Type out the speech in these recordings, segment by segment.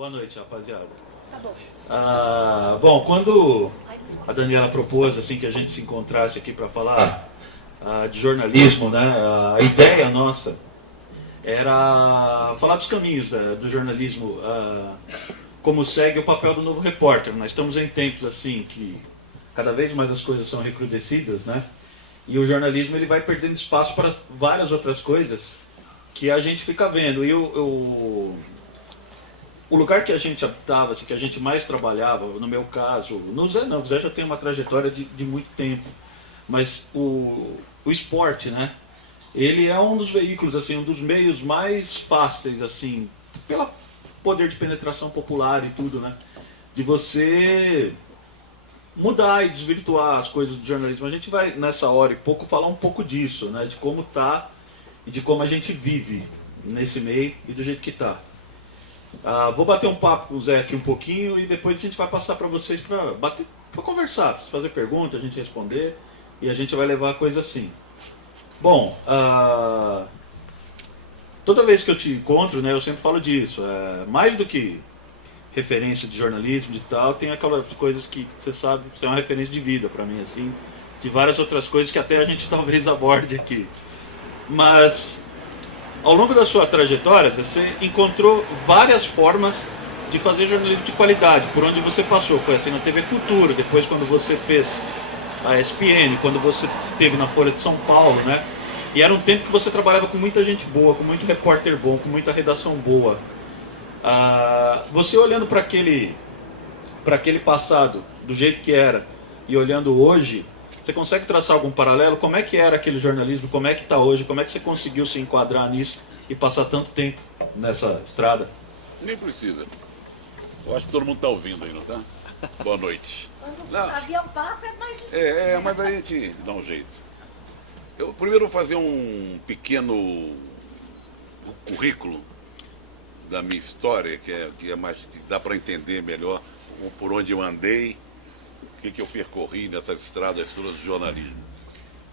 Boa noite, rapaziada. Tá bom. Bom, quando a Daniela propôs assim que a gente se encontrasse aqui para falar de jornalismo, né, a ideia nossa era falar dos caminhos do jornalismo, como segue o papel do novo repórter. Nós estamos em tempos assim que cada vez mais as coisas são recrudescidas, né? E o jornalismo ele vai perdendo espaço para várias outras coisas que a gente fica vendo. E o lugar que a gente habitava, assim, que a gente mais trabalhava, no meu caso, no Zé não, o Zé já tem uma trajetória de muito tempo, mas o esporte, né? Ele é um dos veículos, assim, um dos meios mais fáceis, assim, pelo poder de penetração popular e tudo, né? De você mudar e desvirtuar as coisas do jornalismo. A gente vai, nessa hora e pouco, falar um pouco disso, né? De como tá e de como a gente vive nesse meio e do jeito que tá. Vou bater um papo com o Zé aqui um pouquinho e depois a gente vai passar para vocês para conversar, pra fazer pergunta, a gente responder e a gente vai levar a coisa assim. Bom, toda vez que eu te encontro, né, eu sempre falo disso. Mais do que referência de jornalismo e tal, tem aquelas coisas que você sabe, você é uma referência de vida para mim, assim, de várias outras coisas que até a gente talvez aborde aqui. Mas ao longo da sua trajetória, você encontrou várias formas de fazer jornalismo de qualidade, por onde você passou. Foi assim na TV Cultura, depois quando você fez a ESPN, quando você esteve na Folha de São Paulo, né? E era um tempo que você trabalhava com muita gente boa, com muito repórter bom, com muita redação boa. Você olhando para aquele passado, do jeito que era, e olhando hoje, você consegue traçar algum paralelo? Como é que era aquele jornalismo? Como é que está hoje? Como é que você conseguiu se enquadrar nisso e passar tanto tempo nessa estrada? Nem precisa. Eu acho que todo mundo está ouvindo aí, não tá? Boa noite. Quando Não. o avião passa é mais difícil. Mas daí a gente dá um jeito. Eu primeiro vou fazer um pequeno currículo da minha história, que é mais que dá para entender melhor por onde eu andei, o que eu percorri nessas estradas todas de jornalismo.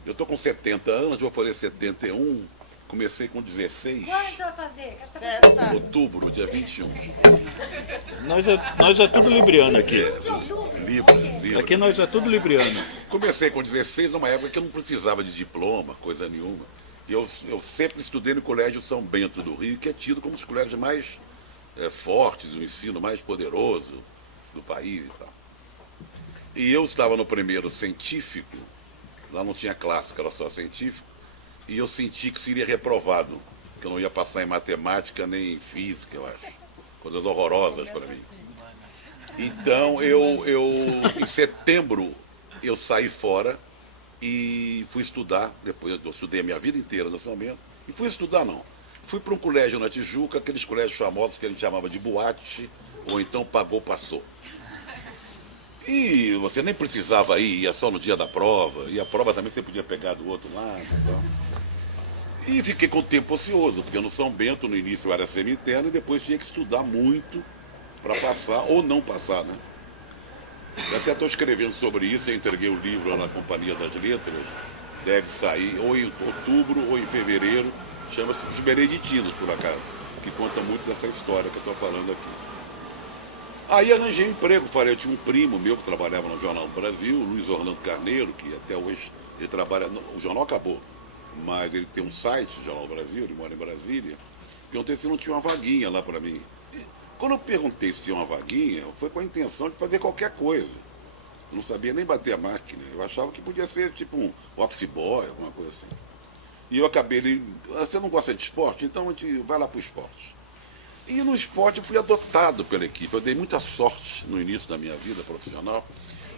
Eu estou com 70 anos, vou fazer 71, comecei com 16. Quando você vai fazer? Quero saber. Outubro, dia 21. Nós é tudo libriano aqui. Libra. Aqui nós é tudo libriano. Comecei com 16, numa época que eu não precisava de diploma, coisa nenhuma. E eu sempre estudei no Colégio São Bento do Rio, que é tido como um dos colégios mais fortes, o ensino mais poderoso do país e tal. E eu estava no primeiro científico, lá não tinha clássico, era só científico, e eu senti que seria reprovado, que eu não ia passar em matemática nem em física, eu acho. Coisas horrorosas para mim. Então, em setembro, eu saí fora e fui estudar. Depois eu estudei a minha vida inteira no São Bento. E fui estudar, não. Fui para um colégio na Tijuca, aqueles colégios famosos que a gente chamava de boate, ou então pagou, passou. E você nem precisava ir, ia só no dia da prova, e a prova também você podia pegar do outro lado. Então. E fiquei com o tempo ocioso, porque no São Bento, no início, eu era semi-interno, e depois tinha que estudar muito para passar ou não passar, né? Eu até estou escrevendo sobre isso, eu entreguei o livro lá na Companhia das Letras, deve sair ou em outubro ou em fevereiro, chama-se Os Beneditinos, por acaso, que conta muito dessa história que eu estou falando aqui. Aí arranjei um emprego, eu tinha um primo meu que trabalhava no Jornal do Brasil, Luiz Orlando Carneiro, que até hoje ele trabalha, o jornal acabou, mas ele tem um site, Jornal do Brasil, ele mora em Brasília. Perguntei se não tinha uma vaguinha lá para mim. Quando eu perguntei se tinha uma vaguinha, foi com a intenção de fazer qualquer coisa. Eu não sabia nem bater a máquina. Eu achava que podia ser tipo um office boy, alguma coisa assim. E eu acabei, você não gosta de esporte? Então a gente vai lá para o esporte. E no esporte eu fui adotado pela equipe. Eu dei muita sorte no início da minha vida profissional,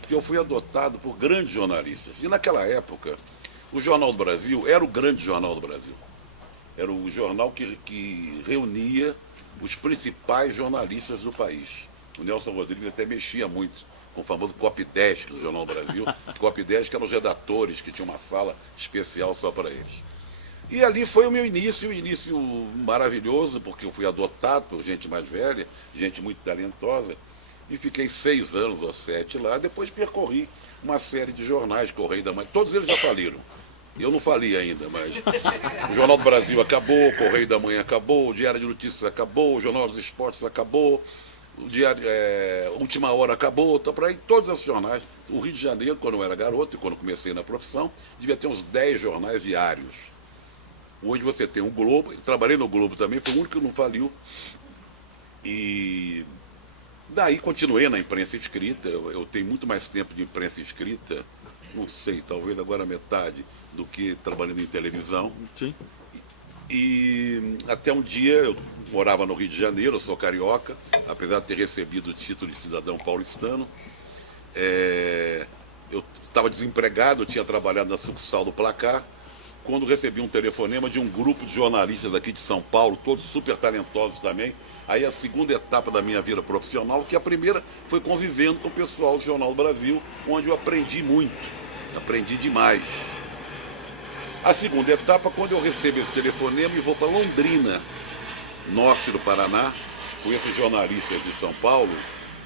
que eu fui adotado por grandes jornalistas. E naquela época, o Jornal do Brasil era o grande Jornal do Brasil. Era o jornal que reunia os principais jornalistas do país. O Nelson Rodrigues até mexia muito com o famoso Copydesk do Jornal do Brasil. O Copydesk eram os redatores que tinham uma sala especial só para eles. E ali foi o meu início, um início maravilhoso, porque eu fui adotado por gente mais velha, gente muito talentosa, e fiquei 6 anos ou 7 lá. Depois percorri uma série de jornais, Correio da Manhã, todos eles já faliram. Eu não fali ainda, mas o Jornal do Brasil acabou, o Correio da Manhã acabou, o Diário de Notícias acabou, o Jornal dos Esportes acabou, o diário, Última Hora acabou, tá para aí, todos esses jornais. O Rio de Janeiro, quando eu era garoto e quando comecei na profissão, devia ter uns 10 jornais diários. Hoje você tem o Globo, eu trabalhei no Globo também, foi o único que não faliu. E daí continuei na imprensa escrita, eu tenho muito mais tempo de imprensa escrita, não sei, talvez agora metade, do que trabalhando em televisão. Sim. E até um dia, eu morava no Rio de Janeiro, eu sou carioca, apesar de ter recebido o título de cidadão paulistano. Eu estava desempregado, eu tinha trabalhado na sucursal do Placar, quando recebi um telefonema de um grupo de jornalistas aqui de São Paulo, todos super talentosos também. Aí a segunda etapa da minha vida profissional, que a primeira foi convivendo com o pessoal do Jornal do Brasil, onde eu aprendi muito, aprendi demais. A segunda etapa, quando eu recebo esse telefonema e vou para Londrina, norte do Paraná, com esses jornalistas de São Paulo,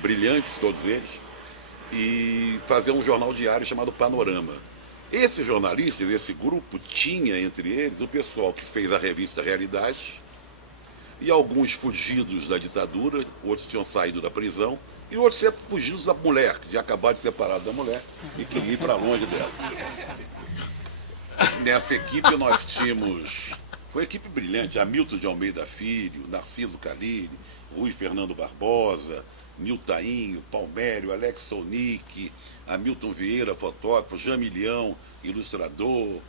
brilhantes todos eles, e fazer um jornal diário chamado Panorama. Esses jornalistas, esse grupo, tinha entre eles o pessoal que fez a revista Realidade, e alguns fugidos da ditadura, outros tinham saído da prisão, e outros sempre fugidos da mulher, que tinha acabado de separar da mulher e queria ir para longe dela. Nessa equipe nós tínhamos, foi uma equipe brilhante, Hamilton de Almeida Filho, Narciso Calini, Rui Fernando Barbosa, Niltainho, Palmério, Alex Sonic, Hamilton Vieira, fotógrafo, Jamilhão, ilustrador,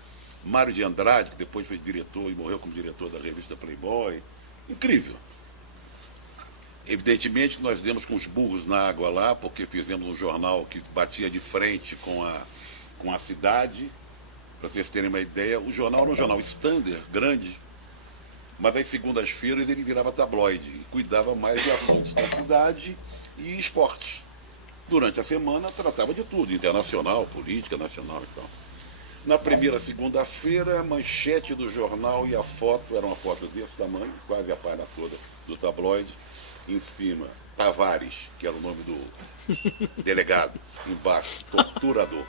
Mário de Andrade, que depois foi diretor e morreu como diretor da revista Playboy. Incrível. Evidentemente nós demos com os burros na água lá, porque fizemos um jornal que batia de frente com a cidade. Para vocês terem uma ideia, o jornal era um jornal standard, grande, mas às segundas-feiras ele virava tabloide e cuidava mais de assuntos da cidade e esporte. Durante a semana tratava de tudo, internacional, política, nacional e tal. Na primeira segunda-feira, a manchete do jornal e a foto, era uma foto desse tamanho, quase a página toda do tabloide, em cima, Tavares, que era o nome do delegado, embaixo, torturador.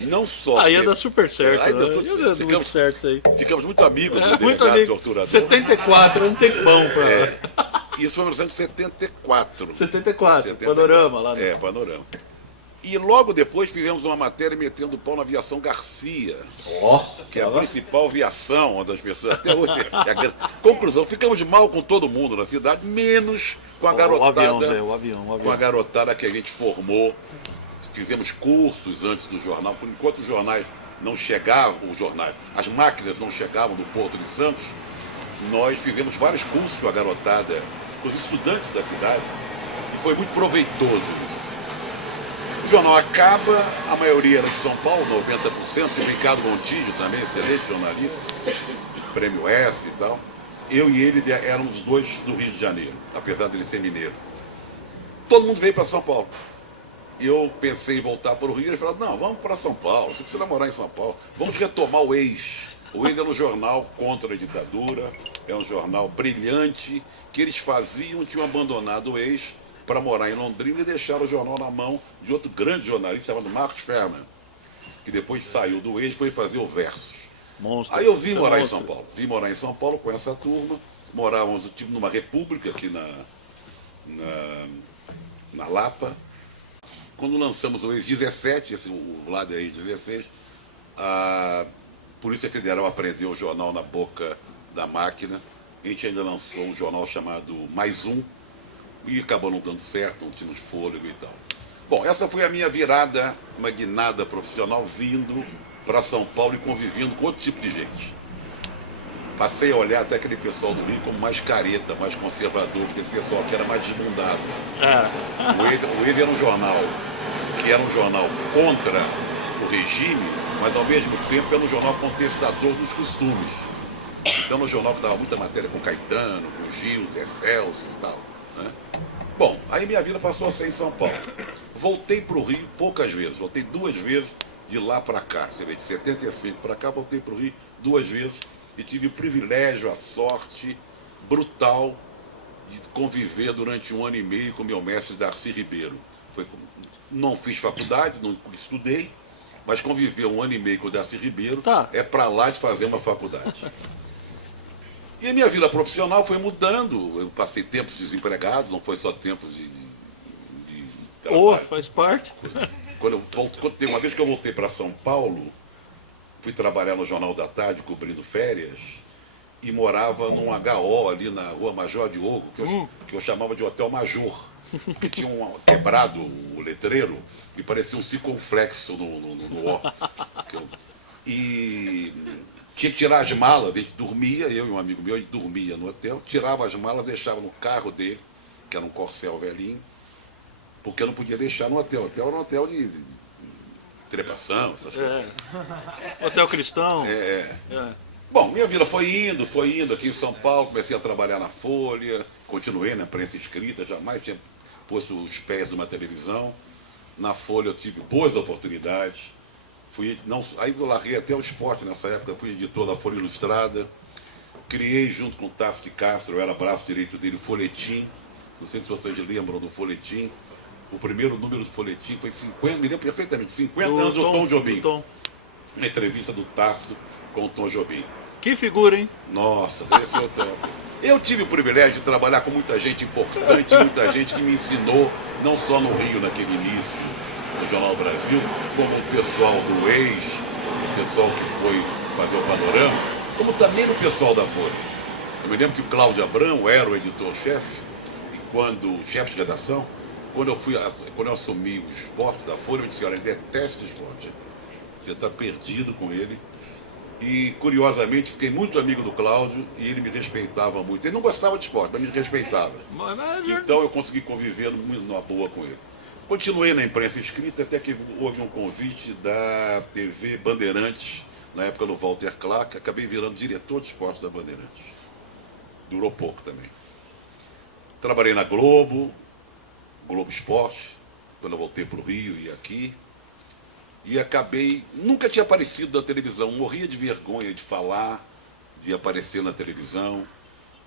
Não só. Aí ia dar super certo. Aí deu tudo certo. Muito certo aí. Ficamos muito amigos do Muito delegado amigo. torturador. 74, um tempão pra. Isso foi em 1974. 74, Panorama lá. É, Panorama. E logo depois fizemos uma matéria metendo pau na aviação Garcia, Nossa, que é a principal aviação, onde as pessoas até hoje. Conclusão, ficamos mal com todo mundo na cidade, menos com a garotada. O avião. Com a garotada que a gente formou. Fizemos cursos antes do jornal, enquanto os jornais não chegavam, as máquinas não chegavam no Porto de Santos, nós fizemos vários cursos com a garotada, com os estudantes da cidade, e foi muito proveitoso isso. O jornal acaba, a maioria era de São Paulo, 90%, o Ricardo Montijo também, excelente jornalista, prêmio S e tal. Eu e ele éramos os dois do Rio de Janeiro, apesar dele ser mineiro. Todo mundo veio para São Paulo. Eu pensei em voltar para o Rio, ele falou, não, vamos para São Paulo, você precisa morar em São Paulo, vamos retomar o Ex. O Ex era um jornal contra a ditadura, é um jornal brilhante, que eles faziam, tinham abandonado o Ex para morar em Londrina e deixaram o jornal na mão de outro grande jornalista chamado Marcos Ferman, que depois saiu do Ex e foi fazer o Versus. Monstro. Aí eu vim morar em São Paulo, com essa turma, morávamos tipo numa república aqui na Lapa. Quando lançamos o Ex-17, o lado aí 16, a Polícia Federal apreendeu o jornal na boca da máquina. A gente ainda lançou um jornal chamado Mais Um, e acabou não dando certo, não tínhamos fôlego e tal. Bom, essa foi a minha virada, uma guinada profissional, vindo para São Paulo e convivendo com outro tipo de gente. Passei a olhar até aquele pessoal do Rio como mais careta, mais conservador, porque esse pessoal aqui era mais desbundado. O Ex era um jornal que era um jornal contra o regime, mas ao mesmo tempo era um jornal contestador dos costumes. Então no jornal que dava muita matéria com Caetano, com Gil, Zé Celso e tal. Né? Bom, aí minha vida passou a ser em São Paulo. Voltei para o Rio poucas vezes, voltei 2 vezes de lá para cá. Você vê, de 75 para cá, voltei para o Rio 2 vezes. E tive o privilégio, a sorte brutal de conviver durante 1 ano e meio com meu mestre Darcy Ribeiro. Não fiz faculdade, não estudei, mas conviver 1 ano e meio com o Darcy Ribeiro é para lá de fazer uma faculdade. E a minha vida profissional foi mudando. Eu passei tempos desempregados, não foi só tempos de trabalho. Faz parte. Tem uma vez que eu voltei para São Paulo, fui trabalhar no Jornal da Tarde, cobrindo férias, e morava num HO ali na Rua Major Diogo, que eu chamava de Hotel Major, porque tinha quebrado o letreiro e parecia um circunflexo no O. E tinha que tirar as malas, a gente dormia, eu e um amigo meu, a gente dormia no hotel, tirava as malas, deixava no carro dele, que era um Corcel velhinho, porque eu não podia deixar no hotel. O hotel era um hotel de trepação, essas coisas. Hotel Cristão. Bom, minha vida foi indo aqui em São Paulo, comecei a trabalhar na Folha, continuei na prensa escrita, jamais tinha posto os pés numa televisão. Na Folha eu tive boas oportunidades. Aí eu larguei até o esporte nessa época, fui editor da Folha Ilustrada, criei junto com o Tássio de Castro, eu era braço direito dele, o Folhetim. Não sei se vocês lembram do Folhetim. O primeiro número do Folhetim foi 50, me lembro perfeitamente, 50 anos do Tom Jobim. Uma entrevista do Tássio com o Tom Jobim. Que figura, hein? Nossa, esse outro. Eu tive o privilégio de trabalhar com muita gente importante, muita gente que me ensinou, não só no Rio, naquele início, no Jornal Brasil, como o pessoal do Ex, o pessoal que foi fazer o Panorama, como também o pessoal da Folha. Eu me lembro que o Cláudio Abrão era o editor-chefe, e chefe de redação, quando eu assumi o esporte da Folha, eu disse, olha, detesta esporte. Você está perdido com ele. E, curiosamente, fiquei muito amigo do Cláudio e ele me respeitava muito. Ele não gostava de esporte, mas me respeitava. Então eu consegui conviver numa boa com ele. Continuei na imprensa escrita até que houve um convite da TV Bandeirantes, na época do Walter Clark, acabei virando diretor de esporte da Bandeirantes. Durou pouco também. Trabalhei na Globo Esporte, quando eu voltei para o Rio e aqui. E acabei, nunca tinha aparecido na televisão, morria de vergonha de falar, de aparecer na televisão.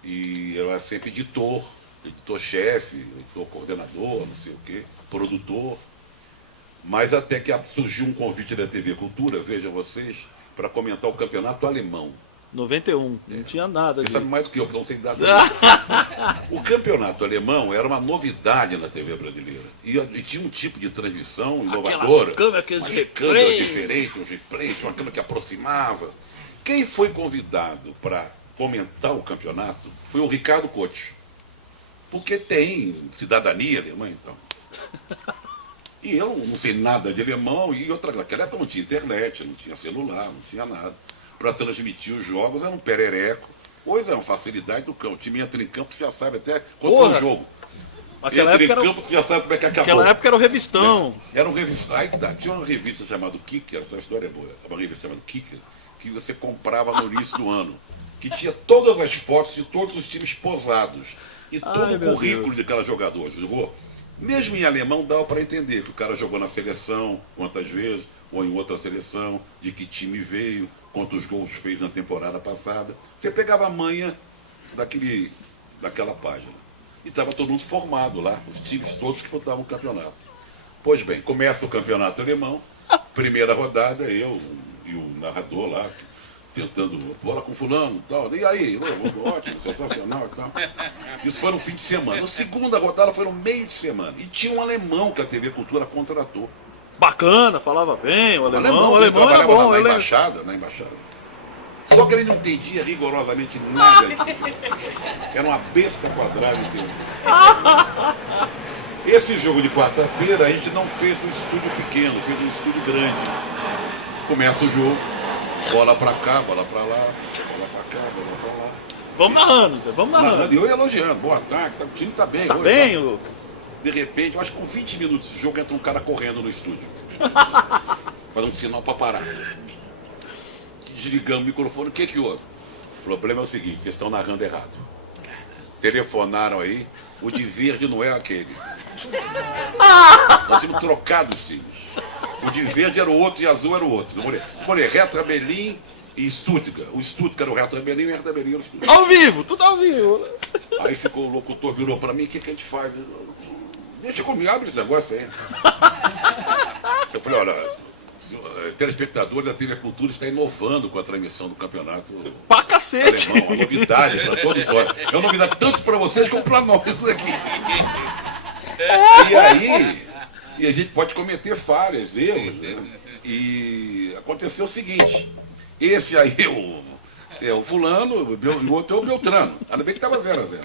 E eu era sempre editor-chefe, editor coordenador, não sei o quê, produtor. Mas até que surgiu um convite da TV Cultura, vejam vocês, para comentar o campeonato alemão. 91, não tinha nada. Você sabe mais do que eu, porque eu não sei nada. O campeonato alemão era uma novidade na TV brasileira. E tinha um tipo de transmissão inovadora. Câmeras diferentes, uns replays, uma câmera que aproximava. Quem foi convidado para comentar o campeonato foi o Ricardo Couto. Porque tem cidadania alemã, então. E eu não sei nada de alemão, naquela época não tinha internet, não tinha celular, não tinha nada. Para transmitir os jogos era um perereco. Hoje é uma facilidade do campo. O time entra em campo, você já sabe até quanto é o jogo. Entra em campo, você já sabe como é que acabou. Naquela época era o revistão. Era um revistão. Tinha uma revista chamada Kicker, essa história é boa. Uma revista chamada Kicker, que você comprava no início do ano. Que tinha todas as fotos de todos os times posados. E todo o currículo de cada jogador. Jogou? Mesmo em alemão dava para entender que o cara jogou na seleção, quantas vezes, ou em outra seleção, de que time veio, quantos gols fez na temporada passada. Você pegava a manha daquela página. E estava todo mundo formado lá, os times todos que botavam o campeonato. Pois bem, começa o campeonato alemão, primeira rodada, eu e o narrador lá, tentando, bola com fulano e tal. E aí, ótimo, sensacional e tal. Isso foi no fim de semana. Na segunda rodada foi no meio de semana. E tinha um alemão que a TV Cultura contratou. Bacana, falava bem, o alemão era bom. Na embaixada. Só que ele não entendia rigorosamente nada. Era uma besta quadrada. Esse jogo de quarta-feira a gente não fez um estúdio pequeno, fez um estúdio grande. Começa o jogo, bola pra cá, bola pra lá, bola pra cá, bola pra lá. Vamos narrando, Zé, vamos narrando. E eu elogiando, boa tarde, o time tá bem. Tá hoje, bem, tá. Lucas? De repente, eu acho que com 20 minutos de jogo entra um cara correndo no estúdio. Fazendo um sinal para parar. Desligamos o microfone, o que houve? O problema é o seguinte, vocês estão narrando errado. Telefonaram aí, o de verde não é aquele. Nós tínhamos trocado os times. O de verde era o outro e azul era o outro. Eu falei, Hertha Berlim e Stuttgart. O Stuttgart era o Hertha Berlim e o Hertha Berlim era o Stuttgart. Ao vivo, tudo ao vivo. Aí ficou o locutor, virou para mim, o que a gente faz? Deixa comigo, abre esse negócio aí. Eu falei, olha, telespectadores da TV Cultura está inovando com a transmissão do campeonato. Pra cacete. Alemão, uma novidade para todos nós. É uma novidade tanto para vocês como para nós aqui. E aí, a gente pode cometer falhas, erros, né? E aconteceu o seguinte, esse aí é o fulano, o outro é o Beltrano. Ainda bem que estava 0-0.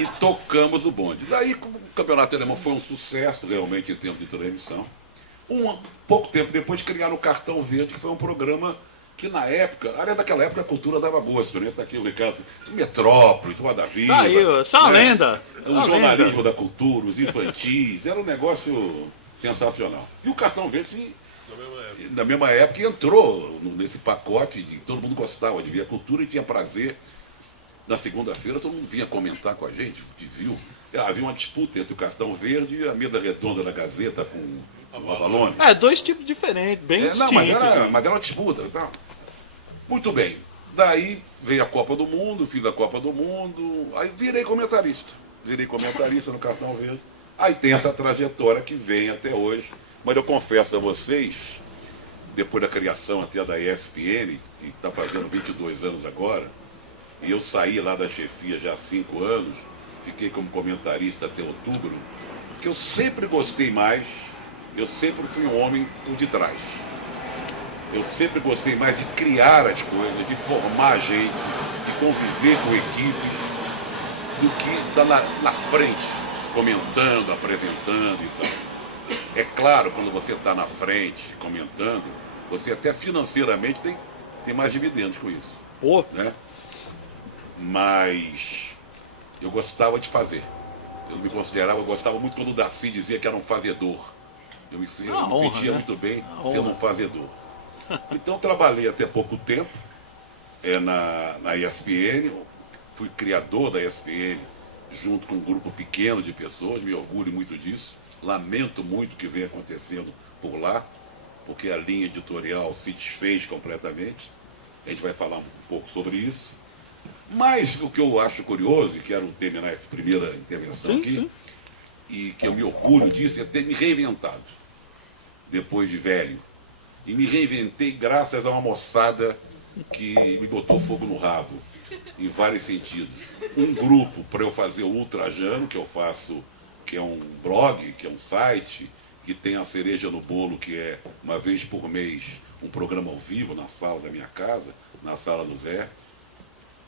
E tocamos o bonde. Daí o campeonato alemão foi um sucesso realmente em termos de transmissão. Pouco tempo depois criaram o Cartão Verde, que foi um programa que na época, além daquela época, a cultura dava gosto, né? Tá aqui o Ricardo, Metrópolis, Roda Viva. Tá aí, essa é uma lenda. O jornalismo da cultura, os infantis, era um negócio sensacional. E o Cartão Verde, na mesma época, entrou nesse pacote, e todo mundo gostava de ver a cultura e tinha prazer. Na segunda-feira, todo mundo vinha comentar com a gente, viu. Havia uma disputa entre o Cartão Verde e a mesa redonda da Gazeta com o Avalone. Dois tipos diferentes, bem distintos. Não, mas era uma disputa e tal. Muito bem. Daí veio a Copa do Mundo, fiz a Copa do Mundo, aí virei comentarista. Virei comentarista no Cartão Verde. Aí tem essa trajetória que vem até hoje. Mas eu confesso a vocês, depois da criação até da ESPN, que está fazendo 22 anos agora, e eu saí lá da chefia já há 5 anos, fiquei como comentarista até outubro, que eu sempre gostei mais, eu sempre fui um homem por detrás. Eu sempre gostei mais de criar as coisas, de formar gente, de conviver com equipes, do que estar na frente, comentando, apresentando e tal. É claro, quando você está na frente, comentando, você até financeiramente tem mais dividendos com isso. Pô. Né? Mas eu gostava de fazer. Eu gostava muito quando o Darcy dizia que era um fazedor. Eu me sentia, né? Muito bem sendo um fazedor. Então trabalhei até pouco tempo na ESPN, fui criador da ESPN junto com um grupo pequeno de pessoas, me orgulho muito disso, lamento muito o que vem acontecendo por lá, porque a linha editorial se desfez completamente, a gente vai falar um pouco sobre isso. Mas o que eu acho curioso, e quero terminar essa primeira intervenção aqui, e que eu me orgulho disso, é ter me reinventado, depois de velho. E me reinventei graças a uma moçada que me botou fogo no rabo, em vários sentidos. Um grupo para eu fazer o Ultrajano, que eu faço, que é um blog, que é um site, que tem a cereja no bolo, que é uma vez por mês um programa ao vivo na sala da minha casa, na sala do Zé.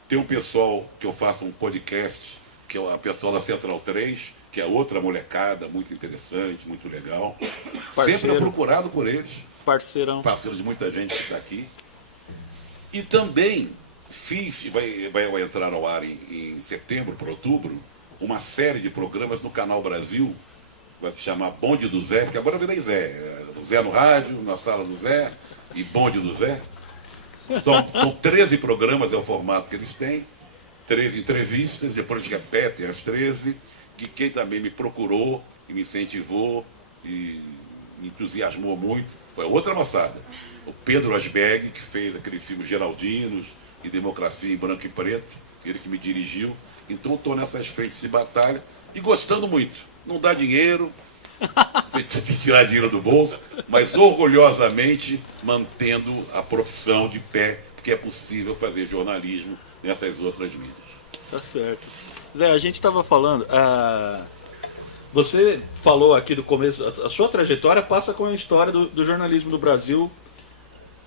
Tem um pessoal que eu faço um podcast, que é a pessoal da Central 3, que é outra molecada, muito interessante, muito legal. Parceiro. Sempre é procurado por eles. Parceirão. Parceiro de muita gente que está aqui. E também fiz, vai entrar ao ar em setembro para outubro, uma série de programas no Canal Brasil, vai se chamar Bonde do Zé, porque agora eu virei Zé. Zé no rádio, na sala do Zé, e Bonde do Zé. São 13 programas, é o formato que eles têm, 13 entrevistas, depois eles repetem as 13, que quem também me procurou e me incentivou e me entusiasmou muito, foi outra moçada. O Pedro Asberg, que fez aquele filme Geraldinos e Democracia em Branco e Preto, ele que me dirigiu. Então estou nessas frentes de batalha e gostando muito. Não dá dinheiro, você tem que tirar dinheiro do bolso, mas orgulhosamente mantendo a profissão de pé, porque é possível fazer jornalismo nessas outras mídias. Tá certo. Zé, a gente estava falando, você falou aqui do começo, a sua trajetória passa com a história do jornalismo do Brasil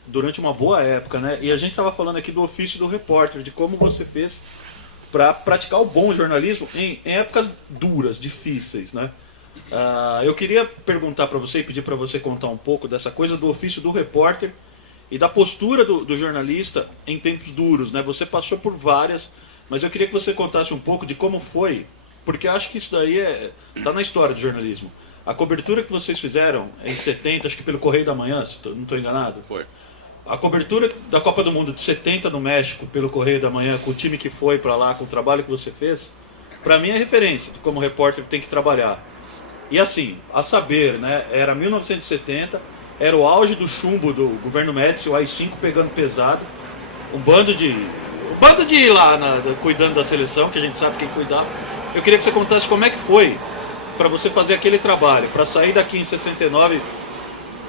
durante uma boa época, né? E a gente estava falando aqui do ofício do repórter, de como você fez para praticar o bom jornalismo em épocas duras, difíceis, né? Eu queria perguntar para você e pedir para você contar um pouco dessa coisa do ofício do repórter e da postura do jornalista em tempos duros, né? Você passou por várias, mas eu queria que você contasse um pouco de como foi, porque eu acho que isso daí tá na história do jornalismo. A cobertura que vocês fizeram em 70, acho que pelo Correio da Manhã, se não estou enganado. Foi. A cobertura da Copa do Mundo de 70 no México, pelo Correio da Manhã, com o time que foi para lá, com o trabalho que você fez, para mim é referência de como o repórter tem que trabalhar. E assim, a saber, né, era 1970, era o auge do chumbo do governo Médici, o AI-5 pegando pesado, um bando de ir lá cuidando da seleção, que a gente sabe quem cuidava. Eu queria que você contasse como é que foi para você fazer aquele trabalho, para sair daqui em 69.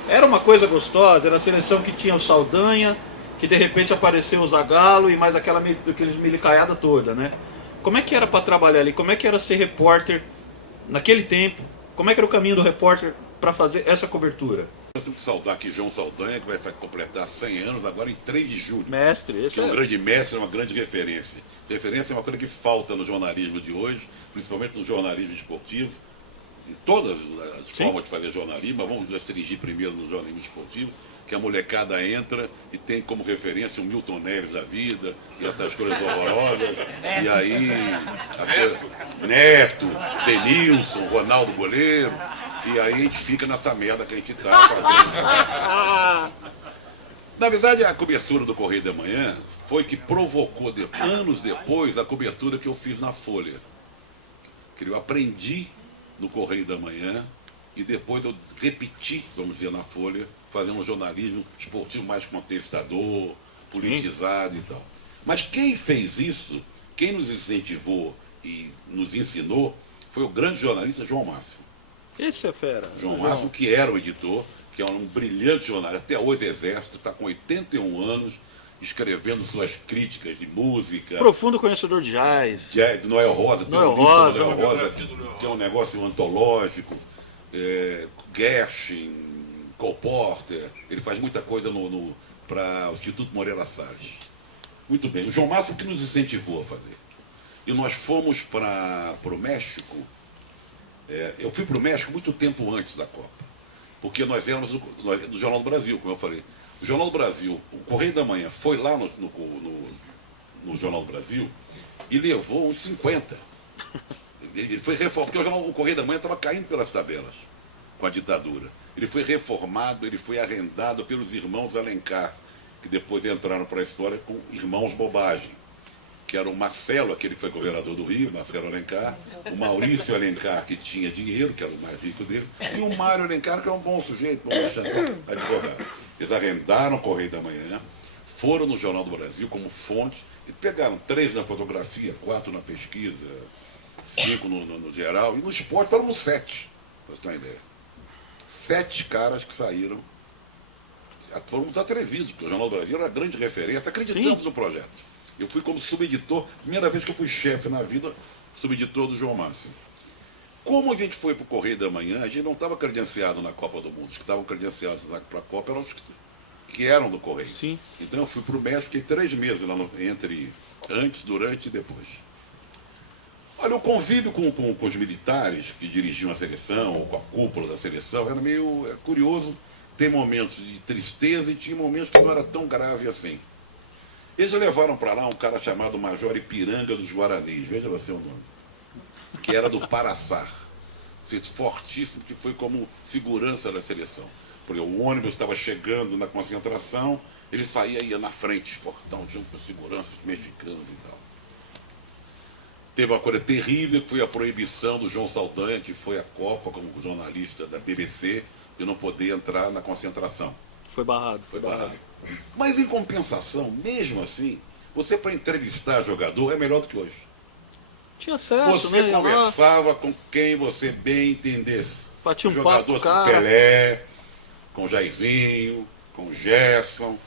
Era uma coisa gostosa, era a seleção que tinha o Saldanha, que de repente apareceu o Zagallo e mais aqueles milicaiada toda, né? Como é que era para trabalhar ali? Como é que era ser repórter naquele tempo? Como é que era o caminho do repórter para fazer essa cobertura? Nós temos que saudar aqui João Saldanha, que vai completar 100 anos agora em 3 de julho. Mestre, esse Que é um grande mestre, é uma grande referência. Referência é uma coisa que falta no jornalismo de hoje, principalmente no jornalismo esportivo. Em todas as formas de fazer jornalismo, mas vamos restringir primeiro no jornalismo esportivo, que a molecada entra e tem como referência o Milton Neves da vida, e essas coisas horrorosas, e aí Neto, Denilson, Ronaldo Goleiro, e aí a gente fica nessa merda que a gente está fazendo. Na verdade, a cobertura do Correio da Manhã foi que provocou, anos depois, a cobertura que eu fiz na Folha. Que eu aprendi no Correio da Manhã e depois eu repeti, vamos dizer, na Folha, fazendo um jornalismo esportivo mais contestador, politizado e tal. Mas quem fez isso, quem nos incentivou e nos ensinou, foi o grande jornalista João Máximo. Esse é fera. João Máximo, que era o editor, que é um brilhante jornalista, até hoje exército, está com 81 anos, escrevendo suas críticas de música. Profundo conhecedor de jazz. De Noel Rosa, tem Noel um livro Rosa, do Noel Rosa, que é um negócio antológico. Gershwin, Cole Porter, ele faz muita coisa para o Instituto Moreira Salles. Muito bem, o João Máximo que nos incentivou a fazer. E nós fomos para o México. Eu fui para o México muito tempo antes da Copa, porque nós éramos do Jornal do Brasil, como eu falei. O Jornal do Brasil, o Correio da Manhã, foi lá no Jornal do Brasil e levou uns 50. Ele foi reformado, porque o Correio da Manhã estava caindo pelas tabelas com a ditadura. Ele foi reformado, ele foi arrendado pelos irmãos Alencar, que depois entraram para a história com irmãos Bobagem, que era o Marcelo, aquele que foi governador do Rio, Marcelo Alencar, o Maurício Alencar, que tinha dinheiro, que era o mais rico dele, e o Mário Alencar, que era um bom sujeito, bom advogado. Eles arrendaram o Correio da Manhã, foram no Jornal do Brasil como fonte, e pegaram 3 na fotografia, 4 na pesquisa, 5 no geral, e no esporte foram 7, para você ter uma ideia. 7 caras que saíram, foram muito atrevidos, porque o Jornal do Brasil era a grande referência, acreditamos Sim. no projeto. Eu fui como subeditor, primeira vez que eu fui chefe na vida, subeditor do João Máximo. Como a gente foi para o Correio da Manhã, a gente não estava credenciado na Copa do Mundo. Os que estavam credenciados para a Copa eram os que eram do Correio. Sim. Então eu fui para o México, fiquei 3 meses lá entre antes, durante e depois. Olha, o convívio com os militares que dirigiam a seleção, ou com a cúpula da seleção, era meio curioso. Tem momentos de tristeza e tinha momentos que não era tão grave assim. Eles levaram para lá um cara chamado Major Ipiranga dos Guaranis, veja você o nome, que era do Paraçar, fortíssimo, que foi como segurança da seleção. Porque o ônibus estava chegando na concentração, ele saía e ia na frente, fortão, junto com seguranças mexicanos e tal. Teve uma coisa terrível, que foi a proibição do João Saldanha, que foi à Copa como jornalista da BBC, de não poder entrar na concentração. Foi barrado. Foi barrado. Mas em compensação, mesmo assim, você para entrevistar jogador é melhor do que hoje. Tinha acesso, Você né? conversava com quem você bem entendesse. Batia um papo Jogadores com o com cara. Pelé, com Jairzinho, com Gerson.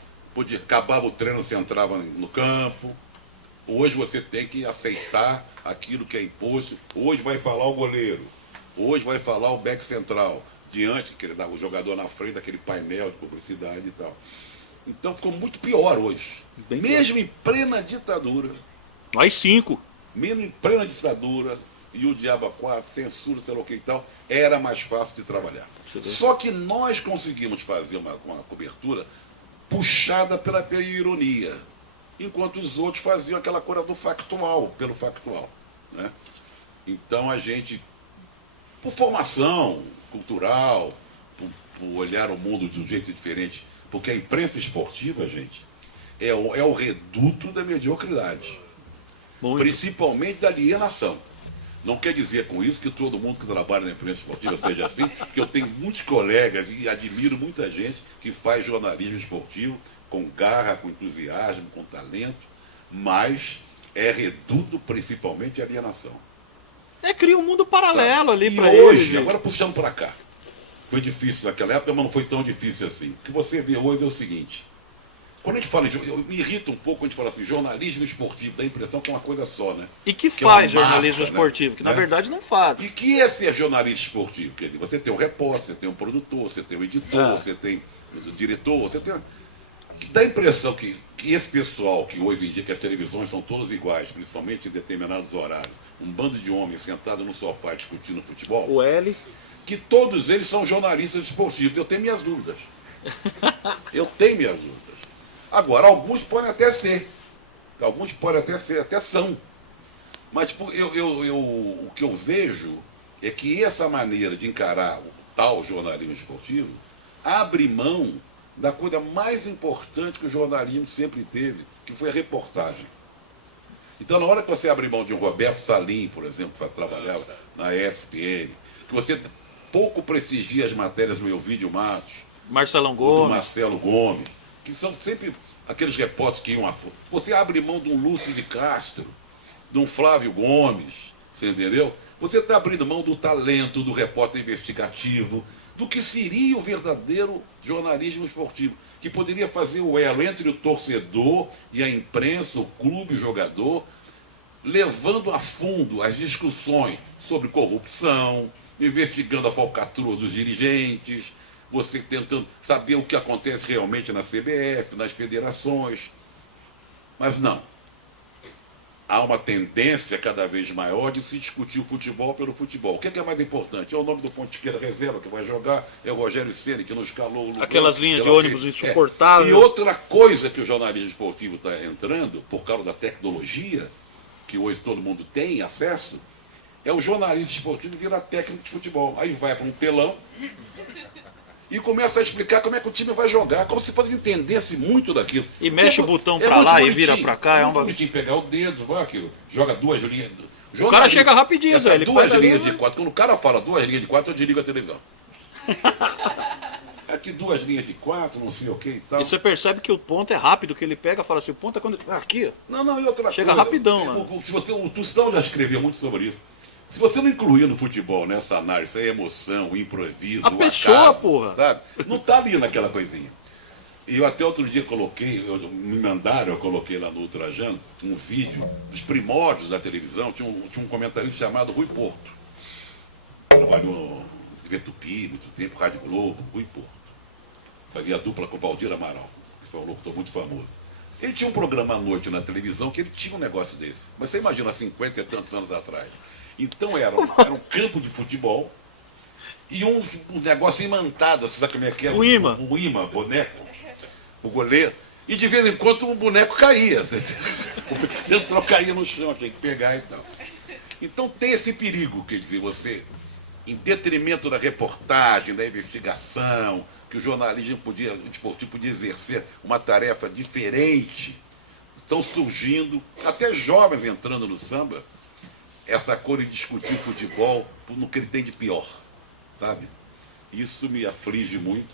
Acabava o treino, você entrava no campo. Hoje você tem que aceitar aquilo que é imposto. Hoje vai falar o goleiro. Hoje vai falar o back central. Diante, que ele dá o jogador na frente daquele painel de publicidade e tal. Então ficou muito pior hoje. Bem mesmo em plena ditadura. Mais 5. Mesmo em plena ditadura, e o diabo a 4, censura, sei lá o que e tal, era mais fácil de trabalhar. Só que nós conseguimos fazer uma cobertura puxada pela ironia, enquanto os outros faziam aquela coisa do factual, pelo factual. Né? Então a gente, por formação cultural, por olhar o mundo de um jeito diferente, porque a imprensa esportiva, gente, é o reduto da mediocridade. Muito. Principalmente da alienação. Não quer dizer com isso que todo mundo que trabalha na imprensa esportiva seja assim, que eu tenho muitos colegas e admiro muita gente que faz jornalismo esportivo com garra, com entusiasmo, com talento, mas é reduto principalmente a alienação. Cria um mundo paralelo ali para hoje, ele. agora puxando para cá. Foi difícil naquela época, mas não foi tão difícil assim. O que você vê hoje é o seguinte: Quando a gente fala, me irrita um pouco quando a gente fala assim, jornalismo esportivo, dá a impressão que é uma coisa só, né? E que Que é uma faz jornalismo massa, esportivo, né? que na verdade não faz. E que é ser jornalista esportivo? Quer dizer, você tem um repórter, você tem um produtor, você tem um editor, você tem um diretor, você tem... Dá a impressão que esse pessoal, que hoje em dia, que as televisões são todas iguais, principalmente em determinados horários, um bando de homens sentado no sofá discutindo futebol, O L. que todos eles são jornalistas esportivos. Eu tenho minhas dúvidas. Eu tenho minhas dúvidas. Agora, alguns podem até ser. Alguns podem até ser, até são. Mas tipo, o que eu vejo é que essa maneira de encarar o tal jornalismo esportivo abre mão da coisa mais importante que o jornalismo sempre teve, que foi a reportagem. Então, na hora que você abre mão de um Roberto Salim, por exemplo, que trabalhava na ESPN, que você pouco prestigia as matérias do Elvídio Matos, Marcelão do Gomes. Marcelo Gomes, que são sempre aqueles repórteres que iam a fundo. Você abre mão de um Lúcio de Castro, de um Flávio Gomes, você entendeu? Você está abrindo mão do talento do repórter investigativo, do que seria o verdadeiro jornalismo esportivo, que poderia fazer o elo entre o torcedor e a imprensa, o clube, o jogador, levando a fundo as discussões sobre corrupção, investigando a falcatrua dos dirigentes, você tentando saber o que acontece realmente na CBF, nas federações. Mas não. Há uma tendência cada vez maior de se discutir o futebol pelo futebol. O que é mais importante? É o nome do ponto de esquerda reserva que vai jogar, é o Rogério Ceni que nos calou. Aquelas linhas de ônibus insuportáveis. E outra coisa que o jornalismo esportivo está entrando, por causa da tecnologia, que hoje todo mundo tem acesso, é o jornalista esportivo virar técnico de futebol. Aí vai para um telão e começa a explicar como é que o time vai jogar, como se fosse entendesse muito daquilo. E mexe o botão pra muito lá e bonitinho, vira pra cá. É uma... bonitinho pegar o dedo, vai aquilo, joga duas linhas. O cara chega rapidinho, Essas velho. Ele duas faz ali, linhas de né? quatro. Quando o cara fala duas linhas de quatro, eu desligo a televisão. Aqui duas linhas de quatro, não sei o que e tal. E você percebe que o ponto é rápido, que ele pega, fala assim, o ponto é quando... Aqui, ó. Não, e outra Chega coisa, rapidão, né? Se você, o Tostão já escreveu muito sobre isso. Se você não incluir no futebol, nessa análise, a emoção, o improviso, A o pessoa, acaso, porra. sabe? Não tá ali naquela coisinha. E eu até outro dia coloquei, me mandaram, eu coloquei lá no Ultrajan, um vídeo dos primórdios da televisão, tinha um comentarista chamado Rui Porto. Trabalhou no TV Tupi, muito tempo, Rádio Globo, Rui Porto. Fazia a dupla com o Valdir Amaral, que foi um locutor muito famoso. Ele tinha um programa à noite na televisão que ele tinha um negócio desse. Mas você imagina, 50 e tantos anos atrás. Então era um campo de futebol e um negócio imantado, você sabe como é que é? O imã. Um imã, boneco, o goleiro. E de vez em quando um boneco caía. O central caía no chão, tinha que pegar e tal. Então tem esse perigo, quer dizer, você, em detrimento da reportagem, da investigação, que o jornalismo esportivo podia exercer uma tarefa diferente, estão surgindo, até jovens entrando no samba, essa coisa de discutir futebol no que ele tem de pior, sabe? Isso me aflige muito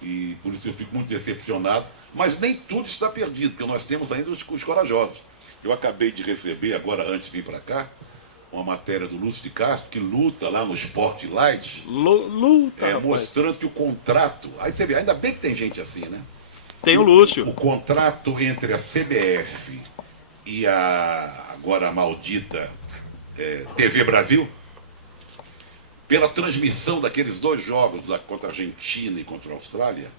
e por isso eu fico muito decepcionado, mas nem tudo está perdido, porque nós temos ainda os corajosos. Eu acabei de receber, agora antes de vir para cá, uma matéria do Lúcio de Castro, que luta lá no Sport Light, Luta, mostrando que o contrato... Aí você vê, ainda bem que tem gente assim, né? Tem o Lúcio. O contrato entre a CBF e agora a maldita TV Brasil, pela transmissão daqueles dois jogos contra a Argentina e contra a Austrália,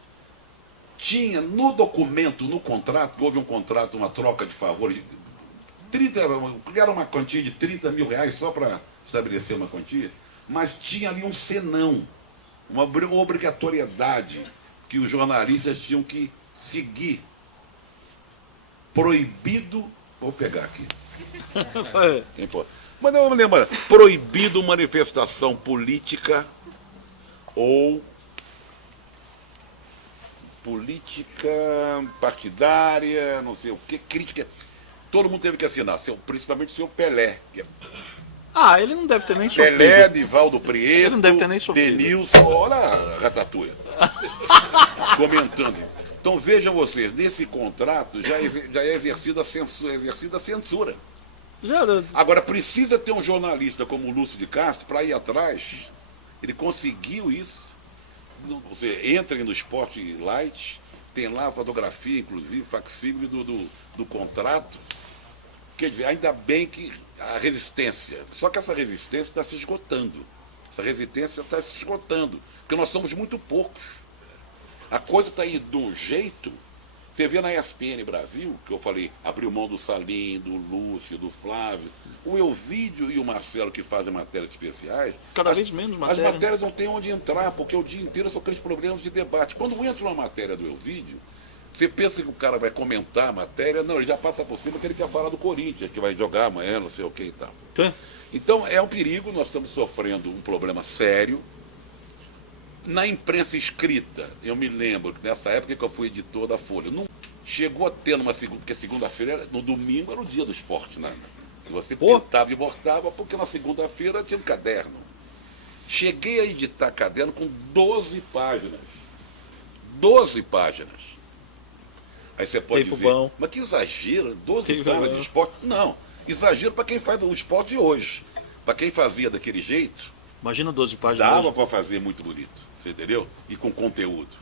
tinha no documento, no contrato, houve um contrato, uma troca de favor, era uma quantia de 30 mil reais só para estabelecer uma quantia, mas tinha ali um senão, uma obrigatoriedade que os jornalistas tinham que seguir. Proibido, vou pegar aqui. Mas eu me lembro, proibido manifestação política ou política partidária, não sei o que, crítica. Todo mundo teve que assinar, principalmente o senhor Pelé. Ah, ele não deve ter nem sofrido. Pelé, Divaldo Prieto, Ele não deve ter nem sofrido. Denilson, olha a Ratatouille, comentando. Então vejam vocês, nesse contrato já é exercida a censura. Agora, precisa ter um jornalista como o Lúcio de Castro para ir atrás. Ele conseguiu isso. Você entra no Sport Light, tem lá a fotografia, inclusive, facsímile do contrato. Quer dizer, ainda bem que a resistência, só que essa resistência está se esgotando. Essa resistência está se esgotando, porque nós somos muito poucos. A coisa está indo de um jeito. Você vê na ESPN Brasil, que eu falei, abriu mão do Salim, do Lúcio, do Flávio, o Elvídio e o Marcelo, que fazem matérias especiais. Cada vez menos matéria. As matérias não têm onde entrar, porque o dia inteiro são aqueles problemas de debate. Quando entra uma matéria do Elvídio, você pensa que o cara vai comentar a matéria, não, ele já passa por cima que ele quer falar do Corinthians, que vai jogar amanhã, não sei o que e tal. Então é um perigo, nós estamos sofrendo um problema sério. Na imprensa escrita, eu me lembro que nessa época que eu fui editor da Folha, não chegou a ter numa segunda, porque segunda-feira, no domingo era o dia do esporte, né? Você pintava e bordava, porque na segunda-feira tinha um caderno. Cheguei a editar caderno com 12 páginas. 12 páginas. Aí você pode Tempo dizer, bom. mas que exagero, 12 Tempo páginas bom. de esporte. Não, exagero para quem faz o esporte de hoje. Para quem fazia daquele jeito, Imagina 12 páginas. dava hoje. para fazer muito bonito, você entendeu? E com conteúdo.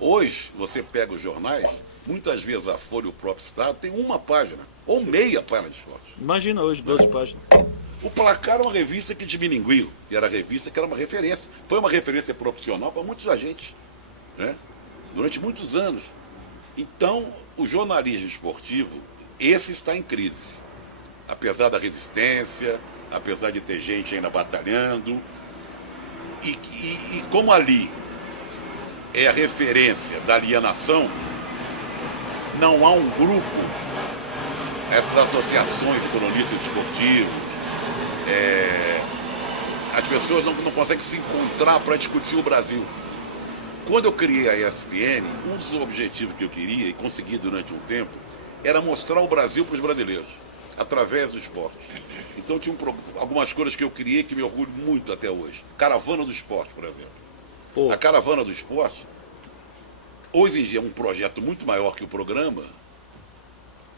Hoje, você pega os jornais, muitas vezes a Folha e o próprio Estado tem uma página, ou meia página de esporte. Imagina hoje, 12 páginas. O Placar era uma revista que diminuiu, e era a revista que era uma referência. Foi uma referência profissional para muitos agentes, né? Durante muitos anos. Então, o jornalismo esportivo, esse está em crise. Apesar da resistência, apesar de ter gente ainda batalhando. E como ali é a referência da alienação, não há um grupo, essas associações de cronistas esportivos, as pessoas não conseguem se encontrar para discutir o Brasil. Quando eu criei a ESPN, um dos objetivos que eu queria, e consegui durante um tempo, era mostrar o Brasil para os brasileiros, através do esporte. Então tinha algumas coisas que eu criei que me orgulho muito até hoje. Caravana do Esporte, por exemplo. Pô, A Caravana do Esporte, hoje em dia é um projeto muito maior que o programa,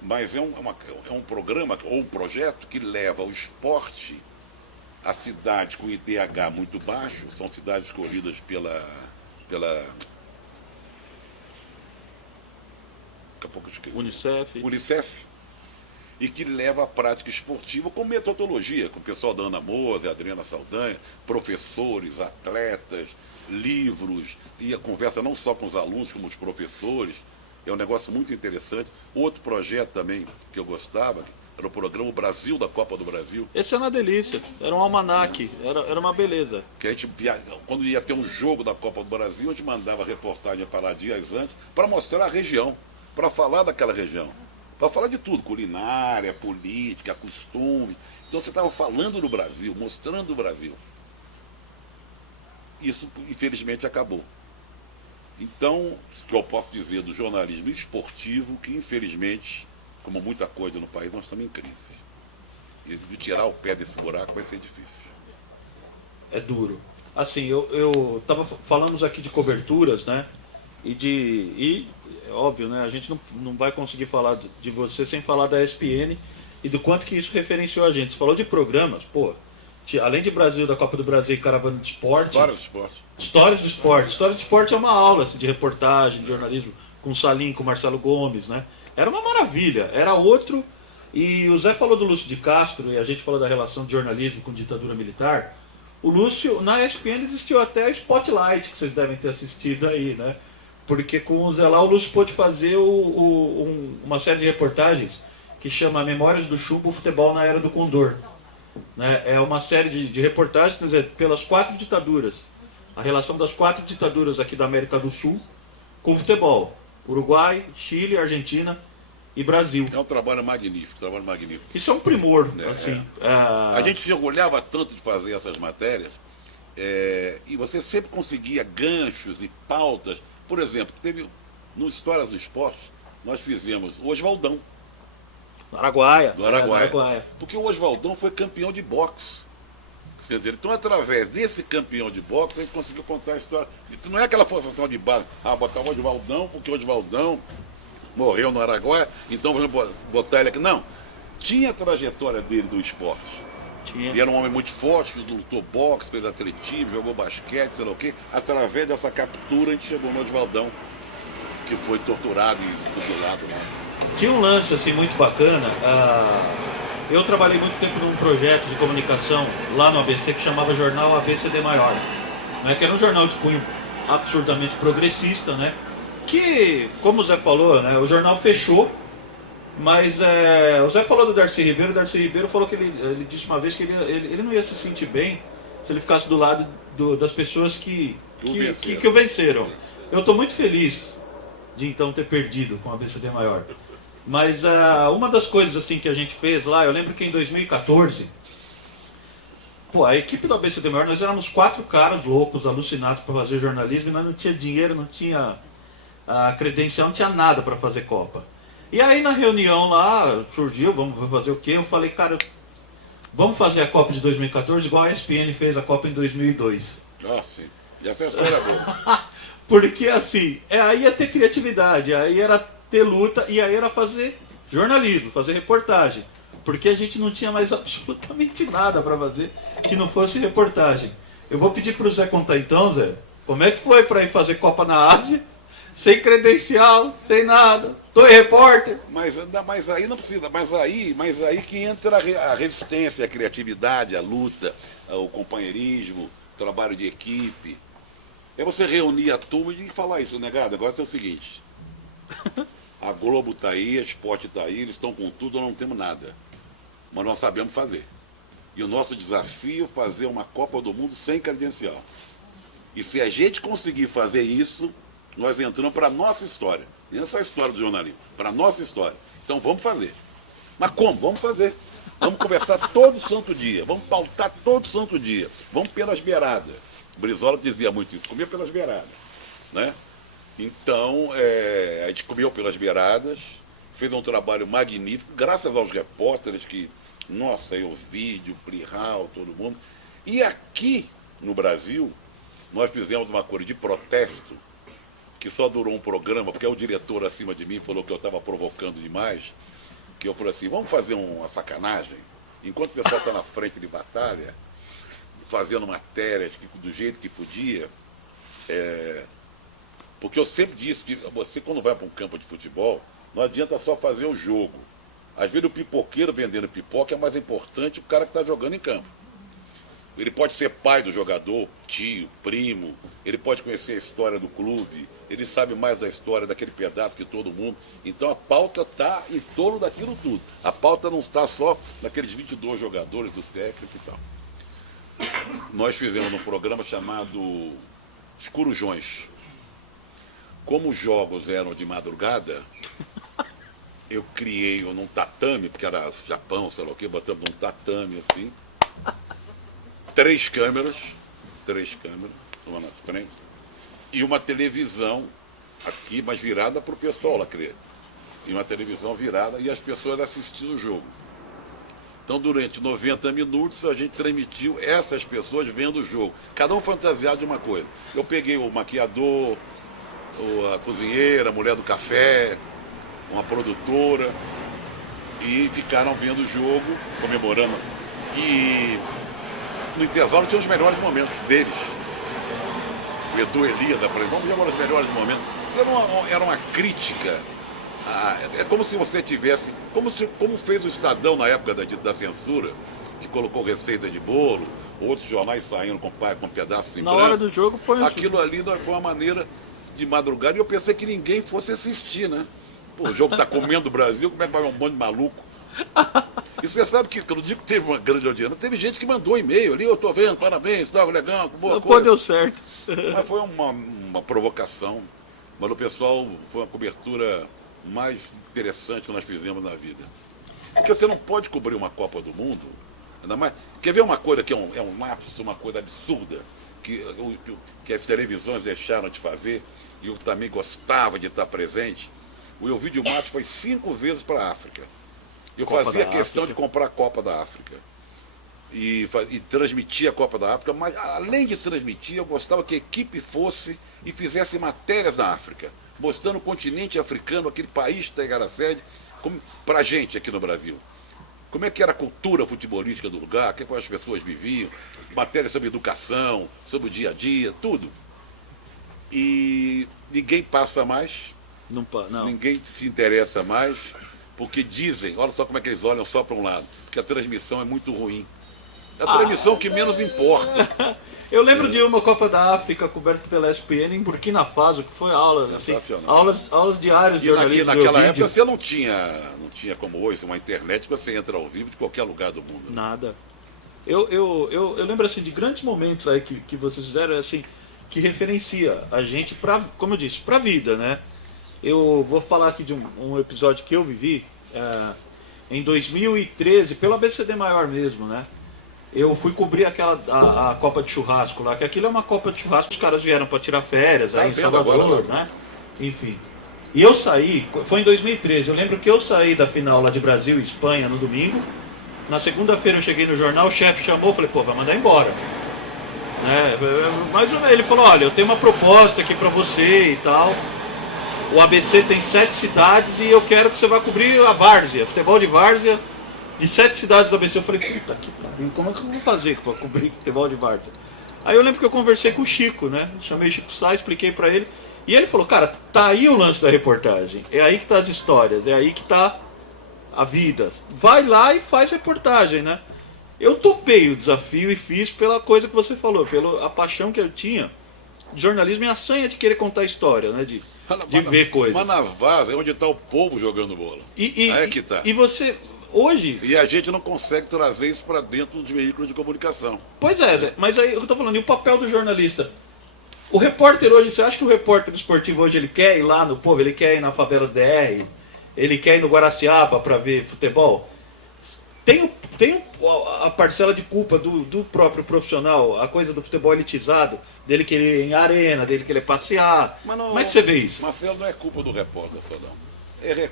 mas é um programa ou um projeto que leva o esporte a cidades com IDH muito baixo, são cidades escolhidas pela daqui a pouco eu esqueci. Unicef, e que leva a prática esportiva com metodologia, com o pessoal da Ana Moza, Adriana Saldanha, professores, atletas, livros, e a conversa não só com os alunos, como os professores. É um negócio muito interessante. Outro projeto também que eu gostava era o programa Brasil da Copa do Brasil, esse é uma delícia. Era um almanaque. Era uma beleza. que a gente, quando ia ter um jogo da Copa do Brasil, a gente mandava reportagem para lá dias antes, para mostrar a região, para falar daquela região, para falar de tudo, culinária, política, costume. Então você estava falando do Brasil, mostrando o Brasil. Isso, infelizmente, acabou. Então, o que eu posso dizer do jornalismo esportivo, que infelizmente, como muita coisa no país, nós estamos em crise. E de tirar o pé desse buraco vai ser difícil. É duro. Assim, falamos aqui de coberturas, né? E é óbvio, né? A gente não vai conseguir falar de você sem falar da ESPN e do quanto que isso referenciou a gente. Você falou de programas, pô. Além de Brasil, da Copa do Brasil e Caravana de Esporte. História do esporte. Histórias do esporte. História do esporte é uma aula assim, de reportagem, de jornalismo, com o Salim, com o Marcelo Gomes, né? Era uma maravilha, era outro. E o Zé falou do Lúcio de Castro, e a gente falou da relação de jornalismo com ditadura militar. O Lúcio, na ESPN existiu até Spotlight, que vocês devem ter assistido aí, né? Porque com o Zé lá, o Lúcio pôde fazer uma série de reportagens que chama Memórias do Chumbo, Futebol na Era do Condor. Né? É uma série de reportagens, quer dizer, pelas 4 ditaduras. A relação das 4 ditaduras aqui da América do Sul com o futebol. Uruguai, Chile, Argentina e Brasil. É um trabalho magnífico, Isso é um primor, É, assim. A gente se orgulhava tanto de fazer essas matérias, e você sempre conseguia ganchos e pautas. Por exemplo, teve no Histórias do Esporte, nós fizemos o Oswaldão, Do Araguaia. do Araguaia. Porque o Oswaldão foi campeão de boxe. Quer dizer, então, através desse campeão de boxe, a gente conseguiu contar a história. Não é aquela forçação de base, botar o Oswaldão, porque o Oswaldão morreu no Araguaia, então vamos botar ele aqui. Não. Tinha a trajetória dele do esporte. Ele era um homem muito forte, lutou boxe, fez atletismo, jogou basquete, sei lá o quê. Através dessa captura, a gente chegou no Oswaldão. que foi torturado e fuzilado lá. Tinha um lance assim muito bacana. Eu trabalhei muito tempo num projeto de comunicação lá no ABC que chamava Jornal ABCD Maior, né, que era um jornal de cunho absurdamente progressista, né, que, como o Zé falou, né, o jornal fechou, mas o Zé falou do Darcy Ribeiro. O Darcy Ribeiro falou que ele disse uma vez que ele não ia se sentir bem se ele ficasse do lado das pessoas que o venceram. Eu estou muito feliz de então ter perdido com a ABCD Maior. Mas uma das coisas assim que a gente fez lá, eu lembro que em 2014, a equipe do ABCD Maior, nós éramos 4 caras loucos, alucinados para fazer jornalismo, e nós não tinha dinheiro, não tinha credencial, não tinha nada para fazer Copa. E aí na reunião lá, surgiu, vamos fazer o quê? Eu falei, cara, vamos fazer a Copa de 2014 igual a ESPN fez a Copa em 2002. Ah, sim. E essa é a história boa. Porque assim, aí ia ter criatividade, aí era ter luta, e aí era fazer jornalismo, fazer reportagem. Porque a gente não tinha mais absolutamente nada para fazer que não fosse reportagem. Eu vou pedir para o Zé contar então, Zé, como é que foi para ir fazer Copa na Ásia, sem credencial, sem nada, dois repórter. Mas aí não precisa, mas aí que entra a resistência, a criatividade, a luta, o companheirismo, o trabalho de equipe. É você reunir a turma e falar isso, negado. Agora é o seguinte, a Globo está aí, a Sport está aí, eles estão com tudo, nós não temos nada. Mas nós sabemos fazer. E o nosso desafio é fazer uma Copa do Mundo sem credencial. E se a gente conseguir fazer isso, nós entramos para a nossa história. Nem é só a história do jornalismo, para a nossa história. Então vamos fazer. Mas como? Vamos fazer. Vamos conversar todo santo dia, vamos pautar todo santo dia, vamos pelas beiradas. O Brizola dizia muito isso, comia pelas beiradas, né? Então, a gente comeu pelas beiradas, fez um trabalho magnífico, graças aos repórteres que, nossa, eu vídeo, Plihal, todo mundo. E aqui no Brasil, nós fizemos uma coisa de protesto, que só durou um programa, porque o diretor acima de mim falou que eu estava provocando demais, que eu falei assim, vamos fazer uma sacanagem, enquanto o pessoal está na frente de batalha, fazendo matérias do jeito que podia, porque eu sempre disse que você, quando vai para um campo de futebol, não adianta só fazer o jogo. Às vezes o pipoqueiro vendendo pipoca é mais importante que o cara que está jogando em campo. Ele pode ser pai do jogador, tio, primo, ele pode conhecer a história do clube, ele sabe mais da história daquele pedaço que todo mundo. Então a pauta está em torno daquilo tudo. A pauta não está só naqueles 22 jogadores do técnico e tal. Nós fizemos um programa chamado Os Corujões. Como os jogos eram de madrugada, eu criei num tatame, porque era Japão, sei lá o quê, botamos num tatame assim, 3 câmeras, uma na frente, e uma televisão aqui, mas virada para o pessoal lá, e uma televisão virada e as pessoas assistindo o jogo. Então, durante 90 minutos, a gente transmitiu essas pessoas vendo o jogo, cada um fantasiado de uma coisa. Eu peguei o maquiador, a cozinheira, a mulher do café, uma produtora, e ficaram vendo o jogo, comemorando. E no intervalo tinha os melhores momentos deles. O Edu Elias, vamos ver os melhores momentos. Era uma crítica. É como se você tivesse, como fez o Estadão na época da censura, que colocou receita de bolo, outros jornais saindo com pedaços em Na branco. hora do jogo, põe aquilo ali foi uma maneira de madrugada, e eu pensei que ninguém fosse assistir, né? Pô, o jogo tá comendo o Brasil, como é que vai um monte de maluco? E você sabe que, quando eu digo que teve uma grande audiência, teve gente que mandou e-mail ali, eu tô vendo, parabéns, tá legal, boa coisa. Pô, deu certo. Mas foi uma provocação, mas o pessoal, foi uma cobertura mais interessante que nós fizemos na vida. Porque você não pode cobrir uma Copa do Mundo, ainda mais. Quer ver uma coisa que é uma coisa absurda, que as televisões deixaram de fazer, e eu também gostava de estar presente? O Elvídio Matos foi 5 vezes para a África. Eu fazia questão de comprar a Copa da África. E transmitia a Copa da África, mas além de transmitir, eu gostava que a equipe fosse e fizesse matérias da África, mostrando o continente africano, aquele país que era sede, para a gente aqui no Brasil. Como é que era a cultura futebolística do lugar, o que as pessoas viviam, matérias sobre educação, sobre o dia a dia, tudo. E ninguém passa mais, Não. Ninguém se interessa mais, porque dizem, olha só como é que eles olham só para um lado, porque a transmissão é muito ruim. É a transmissão que menos importa. Eu lembro de uma Copa da África coberta pela ESPN em Burkina Faso, que foi aulas, assim, aulas diárias de jornalismo. E naquela época você não tinha como hoje, uma internet que você entra ao vivo de qualquer lugar do mundo. Nada. Eu lembro assim de grandes momentos aí que vocês fizeram, assim, que referencia a gente para, como eu disse, para a vida, né? Eu vou falar aqui de um episódio que eu vivi em 2013, pelo ABCD Maior mesmo, né? Eu fui cobrir a Copa de Churrasco lá, que aquilo é uma Copa de Churrasco, os caras vieram para tirar férias aí em Salvador, agora, né? Enfim. E eu saí, foi em 2013, eu lembro que eu saí da final lá de Brasil e Espanha no domingo. Na segunda-feira eu cheguei no jornal, o chefe chamou, falei, pô, vai mandar embora. Né? Mas ele falou, olha, eu tenho uma proposta aqui para você e tal. O ABC tem 7 cidades e eu quero que você vá cobrir a várzea, futebol de várzea, de 7 cidades do ABC. Eu falei, puta que pariu, como é que eu vou fazer para cobrir futebol de várzea? Aí eu lembro que eu conversei com o Chico, né? Chamei o Chico Sá, expliquei para ele. E ele falou, cara, tá aí o lance da reportagem. É aí que tá as histórias, é aí que tá a vida. Vai lá e faz reportagem, né? Eu topei o desafio e fiz pela coisa que você falou, pela paixão que eu tinha de jornalismo e a sanha de querer contar história, né? De ver coisas. Mas na várzea é onde está o povo jogando bola. Aí é que tá. E você, hoje... E a gente não consegue trazer isso para dentro dos veículos de comunicação. Pois é, Zé, mas aí eu tô falando, e o papel do jornalista? O repórter hoje, você acha que o repórter esportivo hoje ele quer ir lá no povo, ele quer ir na favela do DR, ele quer ir no Guaraciaba para ver futebol? Tem a parcela de culpa do próprio profissional, a coisa do futebol elitizado, dele querer ir em arena, dele querer passear. Mas não, como é que você vê isso? Marcelo, não é culpa do repórter, só não. É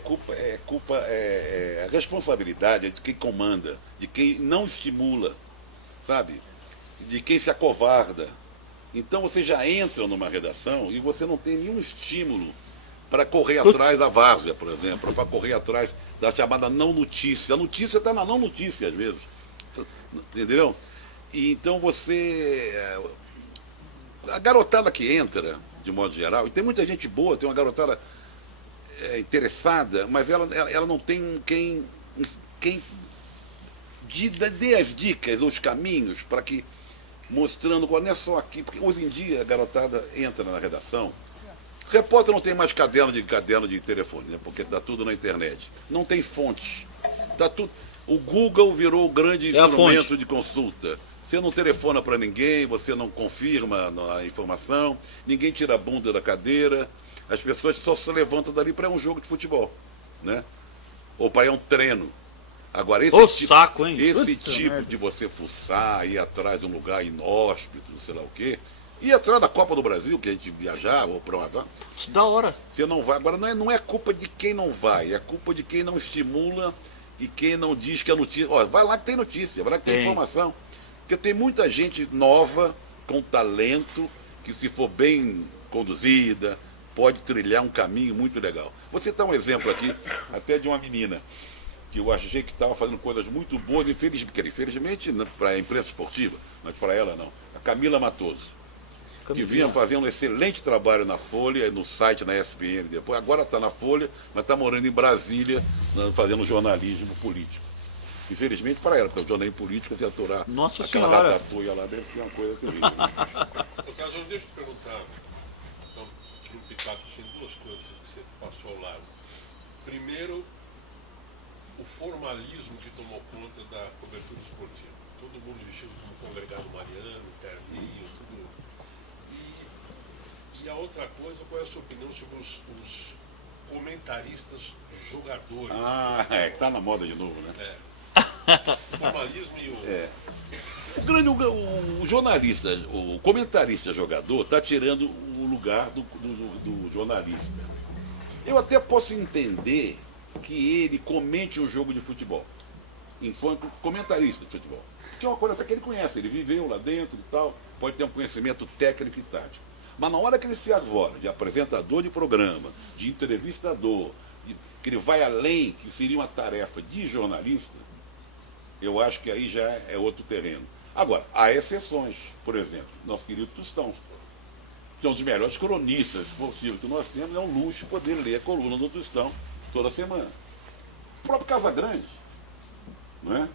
a responsabilidade de quem comanda, de quem não estimula, sabe? De quem se acovarda. Então você já entra numa redação e você não tem nenhum estímulo para correr atrás da várzea, por exemplo, para correr atrás da chamada não notícia. A notícia está na não notícia, às vezes. Entendeu? E então a garotada que entra, de modo geral, e tem muita gente boa, tem uma garotada interessada, mas ela não tem quem dê as dicas, os caminhos, para que, mostrando, não é só aqui, porque hoje em dia a garotada entra na redação. O repórter não tem mais caderno de telefone, né? Porque está tudo na internet. Não tem fonte. Tá tudo. O Google virou o grande instrumento de consulta. Você não telefona para ninguém, você não confirma a informação, ninguém tira a bunda da cadeira, as pessoas só se levantam dali para um jogo de futebol, né? Ou para ir a um treino. Agora, esse tipo de você fuçar, ir atrás de um lugar inóspito, sei lá o quê, ir atrás da Copa do Brasil, que a gente viajar, ou para uma... Da hora. Você não vai. Agora, não é culpa de quem não vai, é culpa de quem não estimula e quem não diz que a notícia... Ó, vai lá que tem notícia, vai lá que tem informação. Porque tem muita gente nova, com talento, que se for bem conduzida, pode trilhar um caminho muito legal. Vou citar um exemplo aqui, até de uma menina, que eu achei que estava fazendo coisas muito boas, infelizmente para a imprensa esportiva, mas para ela não. A Camila Matoso, que vinha fazendo um excelente trabalho na Folha, no site, na ESPN depois, agora está na Folha, mas está morando em Brasília, fazendo jornalismo político. Infelizmente para ela, porque o jornalismo político, se aturar aquela ratatoia lá, deve ser uma coisa terrível. Cajão, deixa eu te perguntar, então, no Pitaco, assim, duas coisas que você passou ao lado. Primeiro, o formalismo que tomou conta da cobertura esportiva. Todo mundo vestido como congregado mariano, terninho, tudo. E a outra coisa, qual é a sua opinião sobre os comentaristas jogadores? Tá na moda de novo, né? O formalismo e o jornalista, o comentarista jogador está tirando o lugar do jornalista. Eu até posso entender que ele comente um jogo de futebol, enquanto comentarista de futebol. Que é uma coisa até que ele conhece, ele viveu lá dentro e tal, pode ter um conhecimento técnico e tático. Mas na hora que ele se arvora de apresentador de programa, de entrevistador, que ele vai além, que seria uma tarefa de jornalista, eu acho que aí já é outro terreno. Agora, há exceções. Por exemplo, nosso querido Tostão. que é um dos melhores cronistas esportivos que nós temos, é um luxo poder ler a coluna do Tostão toda semana. O próprio Casagrande, não é?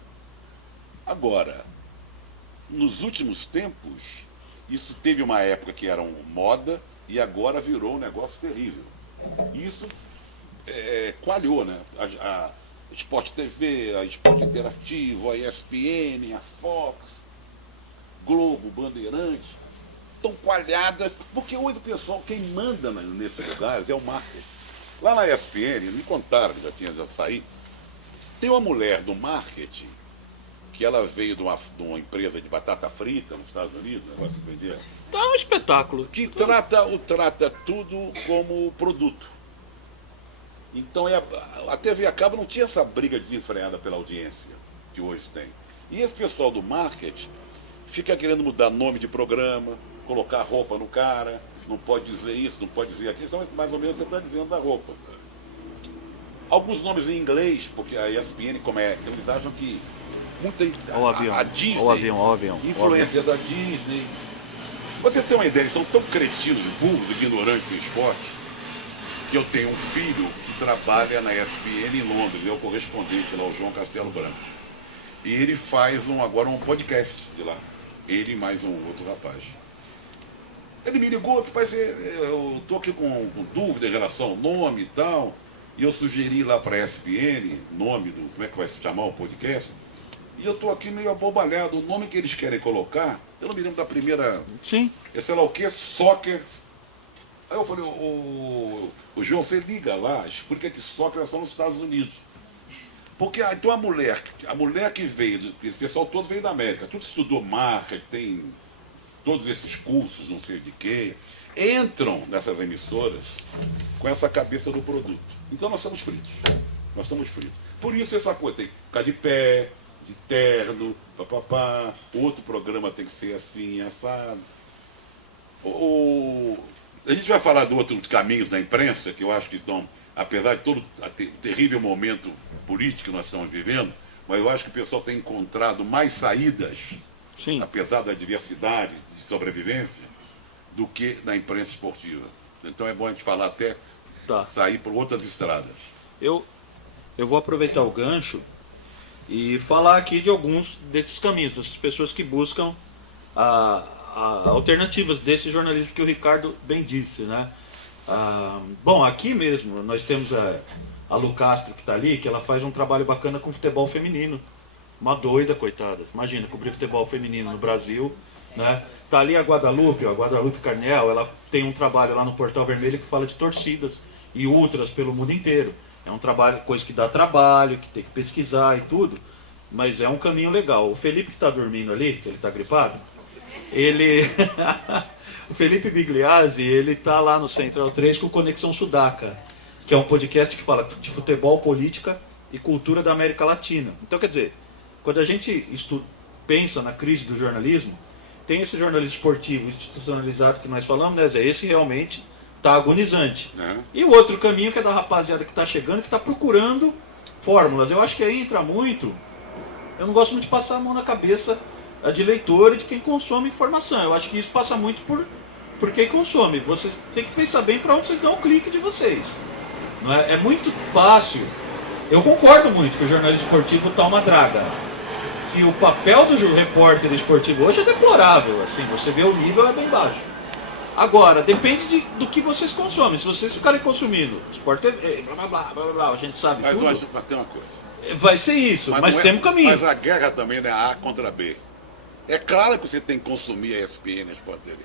Agora, nos últimos tempos, isso teve uma época que era uma moda e agora virou um negócio terrível. Isso coalhou, né? A Sport TV, a Sport Interativo, a ESPN, a Fox, Globo, Bandeirante, estão coalhadas, porque hoje o pessoal, quem manda nesses lugares é o marketing. Lá na ESPN, me contaram, já saí, tem uma mulher do marketing, que ela veio de uma empresa de batata frita nos Estados Unidos, negócio de vender, Tá um espetáculo. que trata tudo como produto. Então a TV a cabo não tinha essa briga desenfreada pela audiência que hoje tem. E esse pessoal do marketing fica querendo mudar nome de programa, colocar roupa no cara, não pode dizer isso, não pode dizer aquilo, mais ou menos você está dizendo da roupa. Alguns nomes em inglês, porque a ESPN, como é, eles acham que muita a Disney, o avião. influência da Disney. Você tem uma ideia, eles são tão cretinos, burros, ignorantes em esporte, que eu tenho um filho que trabalha na ESPN em Londres, é o correspondente lá, o João Castelo Branco. E ele faz agora um podcast de lá. Ele e mais um outro rapaz. Ele me ligou, rapaz, eu estou aqui com dúvida em relação ao nome e tal, e eu sugeri lá para a ESPN, nome do, como é que vai se chamar o podcast, e eu estou aqui meio abobalhado, o nome que eles querem colocar, eu não me lembro da primeira, Sim. sei lá o que, soccer. Aí eu falei, o João, você liga lá, explica que soccer é só nos Estados Unidos. Porque então a mulher que veio, esse pessoal todo veio da América, tudo estudou marca, tem todos esses cursos, não sei de quê, entram nessas emissoras com essa cabeça do produto. Então nós estamos fritos. Nós estamos fritos. Por isso essa coisa tem que ficar de pé, de terno, papapá, outro programa tem que ser assim, assado. A gente vai falar de outros caminhos da imprensa, que eu acho que estão, apesar de todo o terrível momento político que nós estamos vivendo, mas eu acho que o pessoal tem encontrado mais saídas, Sim. apesar da diversidade de sobrevivência, do que na imprensa esportiva. Então é bom a gente falar até sair por outras estradas. Eu vou aproveitar o gancho e falar aqui de alguns desses caminhos, dessas pessoas que buscam alternativas desse jornalismo que o Ricardo bem disse, né? Bom, aqui mesmo nós temos a Lu Castro que está ali, que ela faz um trabalho bacana com futebol feminino. Uma doida, coitada. Imagina, cobrir futebol feminino no Brasil, né? Tá ali a Guadalupe Carnel, ela tem um trabalho lá no Portal Vermelho que fala de torcidas e ultras pelo mundo inteiro. É um trabalho, coisa que dá trabalho, que tem que pesquisar e tudo, mas é um caminho legal. O Felipe que está dormindo ali, que ele está gripado, o Felipe Bigliazzi, ele tá lá no Central 3 com Conexão Sudaca, que é um podcast que fala de futebol, política e cultura da América Latina. Então, quer dizer, quando a gente pensa na crise do jornalismo, tem esse jornalismo esportivo institucionalizado que nós falamos, né, Zé? Esse realmente está agonizante. E o outro caminho que é da rapaziada que está chegando, que está procurando fórmulas. Eu acho que aí entra muito, eu não gosto muito de passar a mão na cabeça de leitor e de quem consome informação. Eu acho que isso passa muito por quem consome. Vocês têm que pensar bem para onde vocês dão o clique de vocês. Não é? É muito fácil. Eu concordo muito que o jornalismo esportivo está uma draga. Que o papel do repórter esportivo hoje é deplorável. Assim, você vê o nível é bem baixo. Agora, depende do que vocês consomem. Se vocês ficarem consumindo Sport TV, blá, a gente sabe mas tudo. Mas tem uma coisa. Vai ser isso, mas tem um caminho. Mas a guerra também não é A contra B. É claro que você tem que consumir a ESPN, a Sport TV.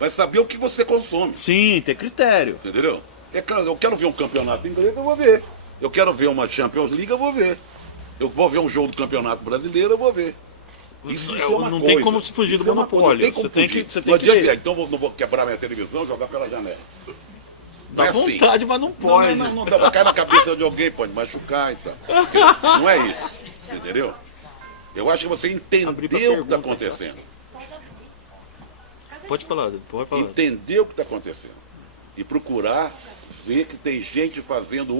Mas saber o que você consome. Sim, ter critério. Entendeu? É claro, eu quero ver um campeonato inglês, eu vou ver. Eu quero ver uma Champions League, eu vou ver. Eu vou ver um jogo do Campeonato Brasileiro, eu vou ver. Isso é uma não coisa. tem como se fugir do monopólio. Você tem que que então não vou quebrar minha televisão e jogar pela janela. Dá vontade, mas não pode. Não dá pra cair na cabeça de alguém, pode machucar e tal. Não é isso. Você entendeu? Eu acho que você entendeu o que está acontecendo. Pode falar. Entender o que está acontecendo. E procurar ver que tem gente fazendo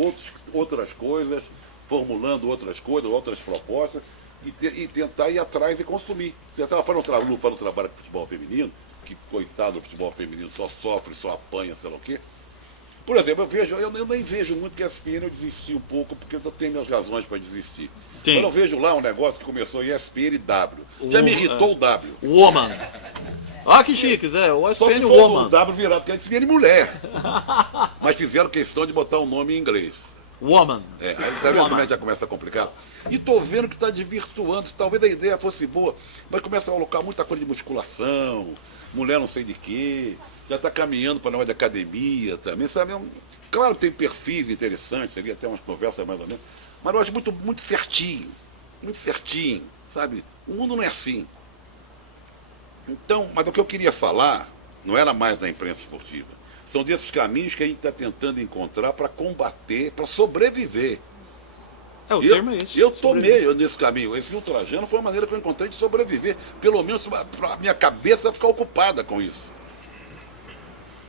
outras coisas, formulando outras coisas, outras propostas, e tentar ir atrás e consumir. Você estava falando do trabalho com futebol feminino, que coitado do futebol feminino, só sofre, só apanha, sei lá o quê. Por exemplo, eu nem vejo muito que a ESPN, eu desisti um pouco, porque eu tenho minhas razões para desistir. Sim. Quando eu vejo lá um negócio que começou ESPN W, já me irritou o W. Woman. Ah, que chique, Zé. O Só se ESPN for o Woman. W virado, porque é ESPN mulher. Mas fizeram questão de botar o nome em inglês. Woman. É, aí tá vendo como é que já começa a complicar? E tô vendo que está desvirtuando, talvez a ideia fosse boa, mas começa a colocar muita coisa de musculação, mulher não sei de quê, já está caminhando para a negócio de academia também, sabe? Claro que tem perfis interessantes, seria até umas conversas mais ou menos, mas eu acho muito certinho, sabe? O mundo não é assim. Então, mas o que eu queria falar não era mais da imprensa esportiva, são desses caminhos que a gente está tentando encontrar para combater, para sobreviver. É, o termo é esse. Eu tomei nesse caminho. Esse ultrajano foi a maneira que eu encontrei de sobreviver. Pelo menos para a minha cabeça ficar ocupada com isso.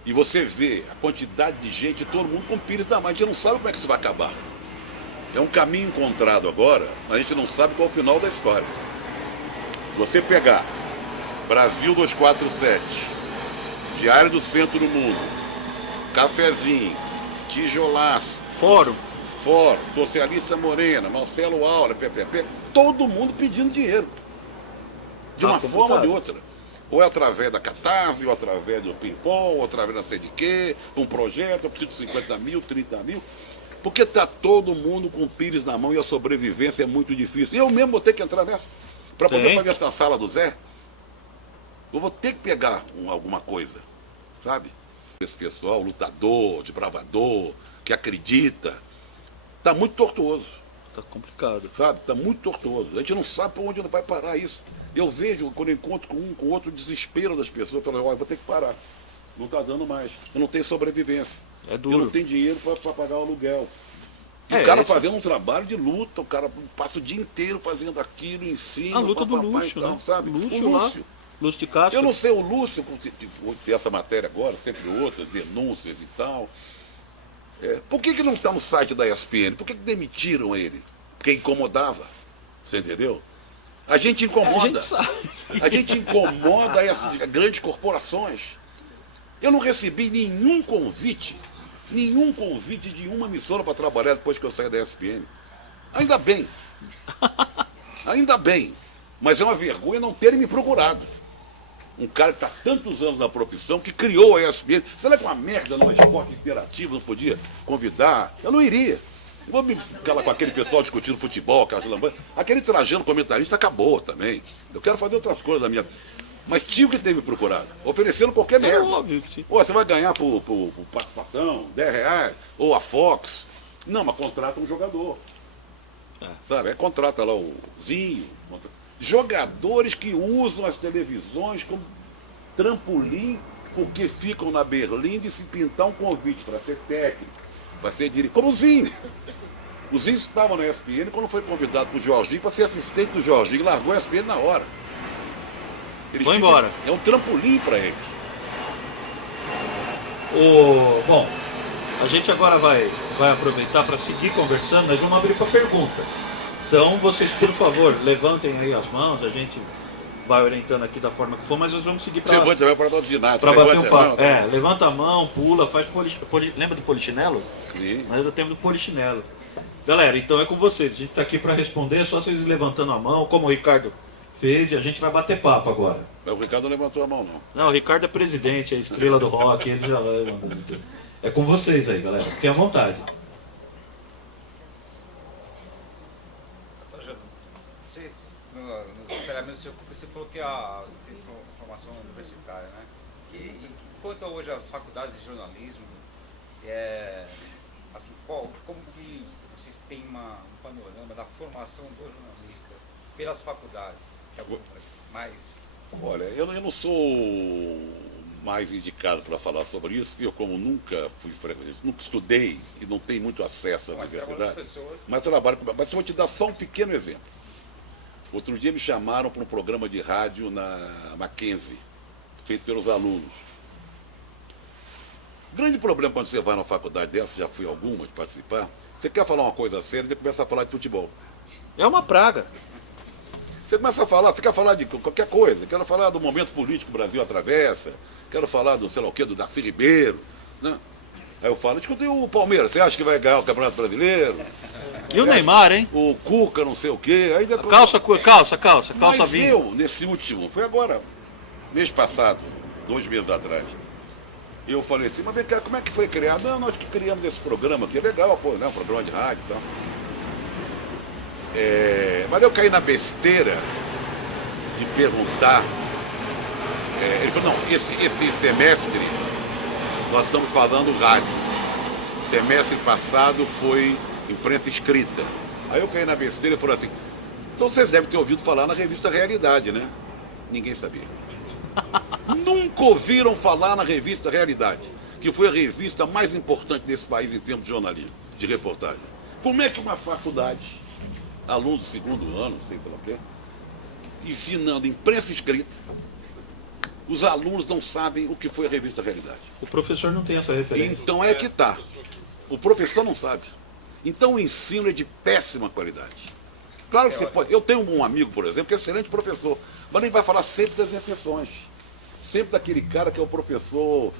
E você vê a quantidade de gente, todo mundo com pires na mão. A gente não sabe como é que isso vai acabar. É um caminho encontrado agora, mas a gente não sabe qual é o final da história. Se você pegar Brasil 247, Diário do Centro do Mundo, Cafezinho, Tijolaço, Fórum. Socialista Morena, Marcelo Aura, PPP, todo mundo pedindo dinheiro. De uma forma ou de outra. Ou é através da Catarse, ou através do Pimpom, ou através da sei de quê, um projeto, eu preciso de 50 mil, 30 mil. Porque está todo mundo com o pires na mão e a sobrevivência é muito difícil. Eu mesmo vou ter que entrar nessa. Para poder fazer essa sala do Zé, eu vou ter que pegar alguma coisa, sabe? Esse pessoal, lutador, desbravador, que acredita, está muito tortuoso. Tá complicado. Sabe? Está muito tortuoso. A gente não sabe para onde vai parar isso. Eu vejo, quando eu encontro com um, com o outro, o desespero das pessoas. Eu falo, olha, vou ter que parar. Não está dando mais. Eu não tenho sobrevivência. É duro. Eu não tenho dinheiro para pagar o aluguel. E É, o cara esse- fazendo um trabalho de luta, o cara passa o dia inteiro fazendo aquilo em cima. A luta do papapá e Lúcio, tal, né? sabe? Lúcio O lá. Lúcio. Lúcio de Castro. Eu não sei, o Lúcio, tem essa matéria agora, sempre outras, denúncias e tal. Por que não está no site da ESPN? Por que demitiram ele? Porque incomodava. Você entendeu? A gente incomoda. A gente sabe. A gente incomoda essas grandes corporações. Eu não recebi nenhum convite de uma emissora para trabalhar depois que eu saí da ESPN. Ainda bem. Ainda bem. Mas é uma vergonha não terem me procurado. Um cara que está tantos anos na profissão, que criou a ESPN. Será que uma merda no esporte interativo não podia convidar? Eu não iria. Não vou me ficar lá com aquele pessoal discutindo futebol, aquelas lambanças. Aquele trajando comentarista acabou também. Eu quero fazer outras coisas na minha. Mas tinha que ter me procurado, oferecendo qualquer merda. óbvio que sim. Ou você vai ganhar por participação, R$10, ou a Fox. Não, mas contrata um jogador. Sabe? Aí contrata lá o Zinho. Jogadores que usam as televisões como trampolim, porque ficam na berlinda e se pintar um convite para ser técnico, para ser diretor. Como o Zinho. O Zinho estava na ESPN quando foi convidado para o Jorginho para ser assistente do Jorginho, largou a ESPN na hora. Eles Vão ficam- embora. É um trampolim para eles. Bom, a gente agora vai aproveitar para seguir conversando, mas vamos abrir para pergunta. Então, vocês, por favor, levantem aí as mãos, a gente vai orientando aqui da forma que for, mas nós vamos seguir para Levante a mão para dar o ginásio. bater um levante a mão. papo. Levanta a mão, pula, faz lembra do polichinelo? Sim. Nós ainda temos do polichinelo. Galera, então é com vocês. A gente está aqui para responder, é só vocês levantando a mão, como o Ricardo fez, e a gente vai bater papo agora. O Ricardo não levantou a mão, não. Não, o Ricardo é presidente, é estrela do rock, ele já vai mandando tudo. É com vocês aí, galera. Fiquem à vontade. Você, nos detalhamentos você falou que tem formação universitária, né? E quanto hoje às faculdades de jornalismo, assim, como que vocês têm um panorama da formação do jornalista pelas faculdades? Algumas mais... Olha, eu não sou mais indicado para falar sobre isso, porque eu como nunca nunca estudei e não tenho muito acesso à Mas universidade, trabalho com pessoas. mas trabalho com... Mas eu vou te dar só um pequeno exemplo. Outro dia me chamaram para um programa de rádio na Mackenzie, feito pelos alunos. Grande problema quando você vai numa faculdade dessa, já fui alguma de participar, você quer falar uma coisa séria e começa a falar de futebol. É uma praga. Você começa a falar, você quer falar de qualquer coisa, quero falar do momento político que o Brasil atravessa, quero falar do sei lá o quê, do Darcy Ribeiro, né? Aí eu falo, escutei o Palmeiras, você acha que vai ganhar o Campeonato Brasileiro? E o Neymar, hein? O Cuca, não sei o quê. Aí depois... Calça Mas vinho. eu, nesse último, foi agora, mês passado, 2 meses atrás, eu falei assim, mas vem cá, como é que foi criado? Não, nós que criamos esse programa aqui, é legal, pô, né? Um programa de rádio e tal. Mas eu caí na besteira de perguntar. Ele falou, não, esse semestre nós estamos falando rádio. Semestre passado foi imprensa escrita. Aí eu caí na besteira e falei assim, então vocês devem ter ouvido falar na revista Realidade, né? Ninguém sabia. Nunca ouviram falar na revista Realidade, que foi a revista mais importante desse país em termos de jornalismo, de reportagem. Como é que uma faculdade, aluno do 2º ano, sei lá o quê, ensinando imprensa escrita, os alunos não sabem o que foi a revista Realidade. O professor não tem essa referência. Então é que tá. O professor não sabe. Então o ensino é de péssima qualidade. Claro que você pode. Eu tenho um amigo, por exemplo, que é excelente professor, mas ele vai falar sempre das exceções. Sempre daquele cara que é o professor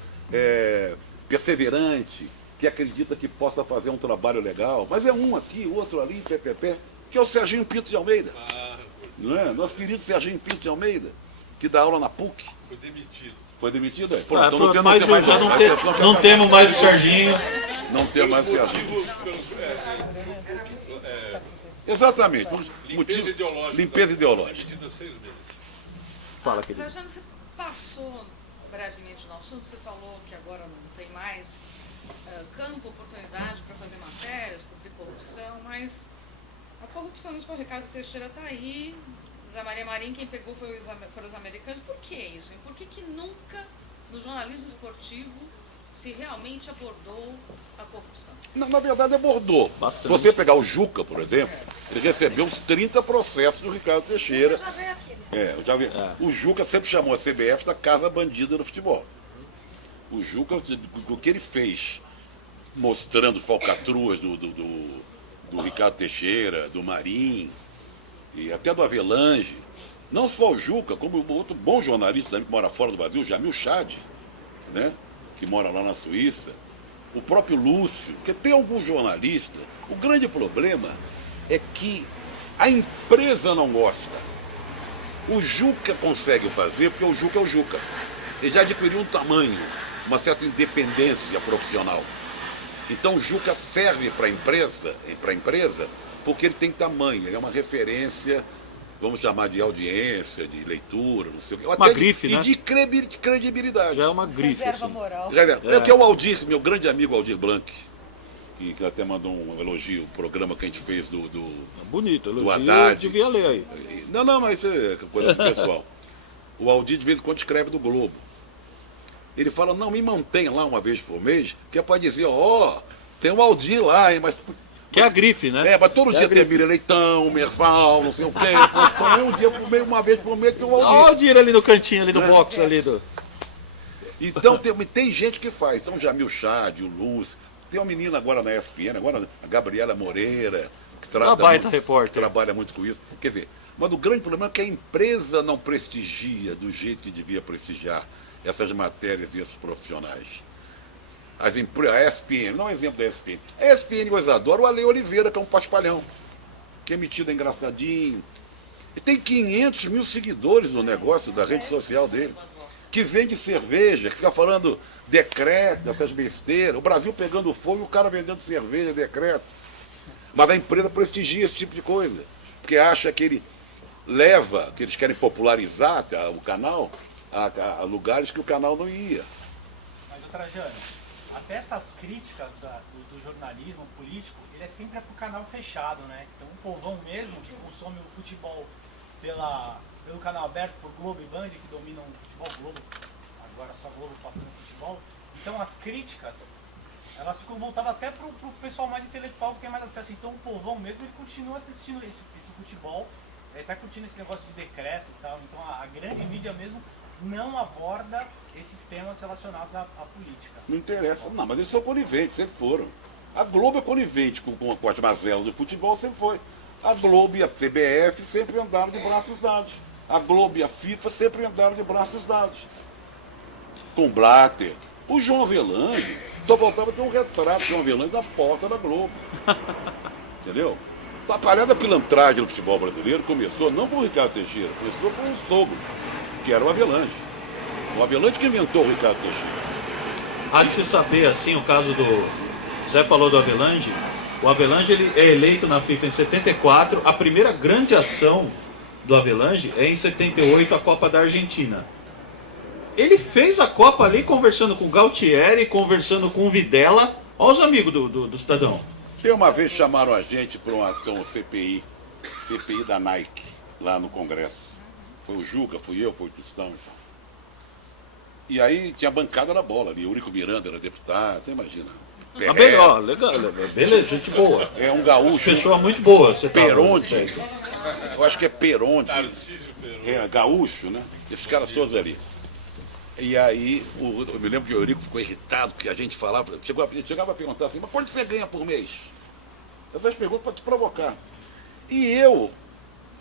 perseverante, que acredita que possa fazer um trabalho legal. Mas é um aqui, outro ali, pé, que é o Serginho Pinto de Almeida. Não é? Nosso querido Serginho Pinto de Almeida, que dá aula na PUC. Foi demitido. Foi demitido? É? Então não temos mais o Serginho. Não temos mais o Serginho. Exatamente. Limpeza ideológica. Limpeza ideológica. Demitida 6 meses. Fala, querido. Trajano, você passou brevemente no assunto, você falou que agora não tem mais campo, oportunidade para fazer matérias, cobrir corrupção, mas a corrupção no Esporte Ricardo Teixeira está aí, Zé Maria Marim, quem pegou foram os americanos. Por que isso? E por que nunca no jornalismo esportivo se realmente abordou a corrupção? Na verdade, abordou. Bastante. Se você pegar o Juca, por exemplo, ele recebeu uns 30 processos do Ricardo Teixeira. Já veio aqui, né? Eu já vi. O Juca sempre chamou a CBF da casa bandida do futebol. O Juca, o que ele fez, mostrando falcatruas do Ricardo Teixeira, do Marim, e até do Avelange. Não só o Juca, como outro bom jornalista também que mora fora do Brasil, o Jamil Chad, né? Que mora lá na Suíça. O próprio Lúcio, porque tem alguns jornalistas. O grande problema é que a empresa não gosta. O Juca consegue fazer, porque o Juca é o Juca. Ele já adquiriu um tamanho, uma certa independência profissional. Então o Juca serve para a empresa, porque ele tem tamanho, ele é uma referência, vamos chamar de audiência, de leitura, não sei o quê. Uma grife, né? E de credibilidade. Já é uma grife. Reserva Assim. moral. Que é o Aldir, meu grande amigo Aldir Blanc, que até mandou um elogio, o programa que a gente fez do Bonito, do elogio, Haddad. devia ler aí. Não, mas isso é coisa do pessoal. O Aldir de vez em quando escreve do Globo. Ele fala, não, me mantém lá uma vez por mês, que é para dizer, ó, tem o Aldir lá, hein, mas... Que é a grife, né? Mas todo dia tem Miriam Leitão, Merval, não sei o quê. Só nem um dia por mês, uma vez por mês tem o Olha o Aldir. Aldir ali no cantinho, ali no box, ali do... Então tem gente que faz. Então o Jamil Chad, o Lúcio. Tem uma menina agora na ESPN, agora a Gabriela Moreira, que Uma baita repórter. trabalha muito com isso. Quer dizer, mas o grande problema é que a empresa não prestigia do jeito que devia prestigiar essas matérias e esses profissionais. A ESPN, não é um exemplo da ESPN. A ESPN eu adoro o Ale Oliveira, que é um paspalhão, que é metido engraçadinho. E tem 500 mil seguidores no negócio da rede social dele, que vende cerveja, que fica falando decreto, essas besteiras. O Brasil pegando fogo e o cara vendendo cerveja, decreto. Mas a empresa prestigia esse tipo de coisa, porque acha que ele leva, que eles querem popularizar o canal a lugares que o canal não ia. Mas, Trajano, até essas críticas do jornalismo político, ele é sempre pro canal fechado, né? Então o povão mesmo que consome o futebol pelo canal aberto, por Globo e Band, que dominam o futebol, Globo, agora só Globo passando futebol. Então as críticas, elas ficam voltadas até pro pessoal mais intelectual que tem mais acesso. Então o povão mesmo, ele continua assistindo esse futebol, ele tá curtindo esse negócio de decreto e tal. Então a grande mídia mesmo não aborda esses temas relacionados à política. Não interessa. Não, mas eles são coniventes, sempre foram. A Globo é conivente com as mazelas do futebol, sempre foi. A Globo e a CBF sempre andaram de braços dados. A Globo e a FIFA sempre andaram de braços dados. Com Blatter. O João Avelange, só faltava ter um retrato de João Avelange na porta da Globo. Entendeu? A palhada pilantragem do futebol brasileiro começou não com o Ricardo Teixeira, começou com o sogro, que era o Avelange. O Avelange que inventou o Ricardo Teixeira. Há de se saber, assim, o caso do... Zé falou do Avelange. O Avelange ele é eleito na FIFA em 74. A primeira grande ação do Avelange é em 78, a Copa da Argentina. Ele fez a Copa ali conversando com o Galtieri, conversando com o Videla. Olha os amigos do Cidadão. Tem uma vez chamaram a gente para uma ação CPI da Nike, lá no Congresso. Foi o Juca, fui eu, foi o Tostão. E aí tinha a bancada da bola ali. O Eurico Miranda era deputado, você imagina. Ah, melhor, legal, beleza, gente boa. É um gaúcho. Pessoa muito boa, você tá Peronde. Eu acho que é Peronde. Tarcísio Peron. É, gaúcho, né? Esses caras todos ali. E aí, eu me lembro que o Eurico ficou irritado, porque a gente falava, chegava a perguntar assim, mas quanto você ganha por mês? Essas perguntas para te provocar. E eu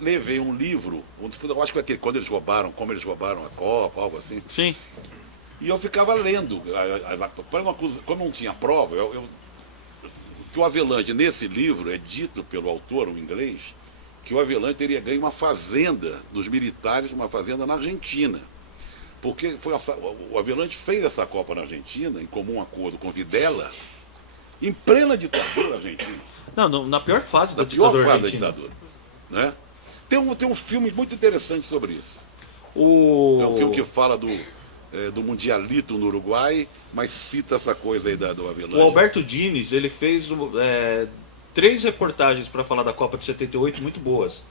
levei um livro, eu acho que foi aquele, quando eles roubaram, como eles roubaram a Copa, algo assim. Sim. E eu ficava lendo, como não tinha prova, que o Avelange, nesse livro, é dito pelo autor, um inglês, que o Avelange teria ganho uma fazenda dos militares, uma fazenda na Argentina. Porque o Avelange fez essa Copa na Argentina, em comum acordo com Videla, em plena ditadura argentina. Não, na pior fase da Na pior ditadura fase da argentina. ditadura. Né? Tem um filme muito interessante sobre isso. O... É um filme que fala do Mundialito no Uruguai, mas cita essa coisa aí do Avelange. O Alberto Diniz, ele fez 3 reportagens para falar da Copa de 78 muito boas.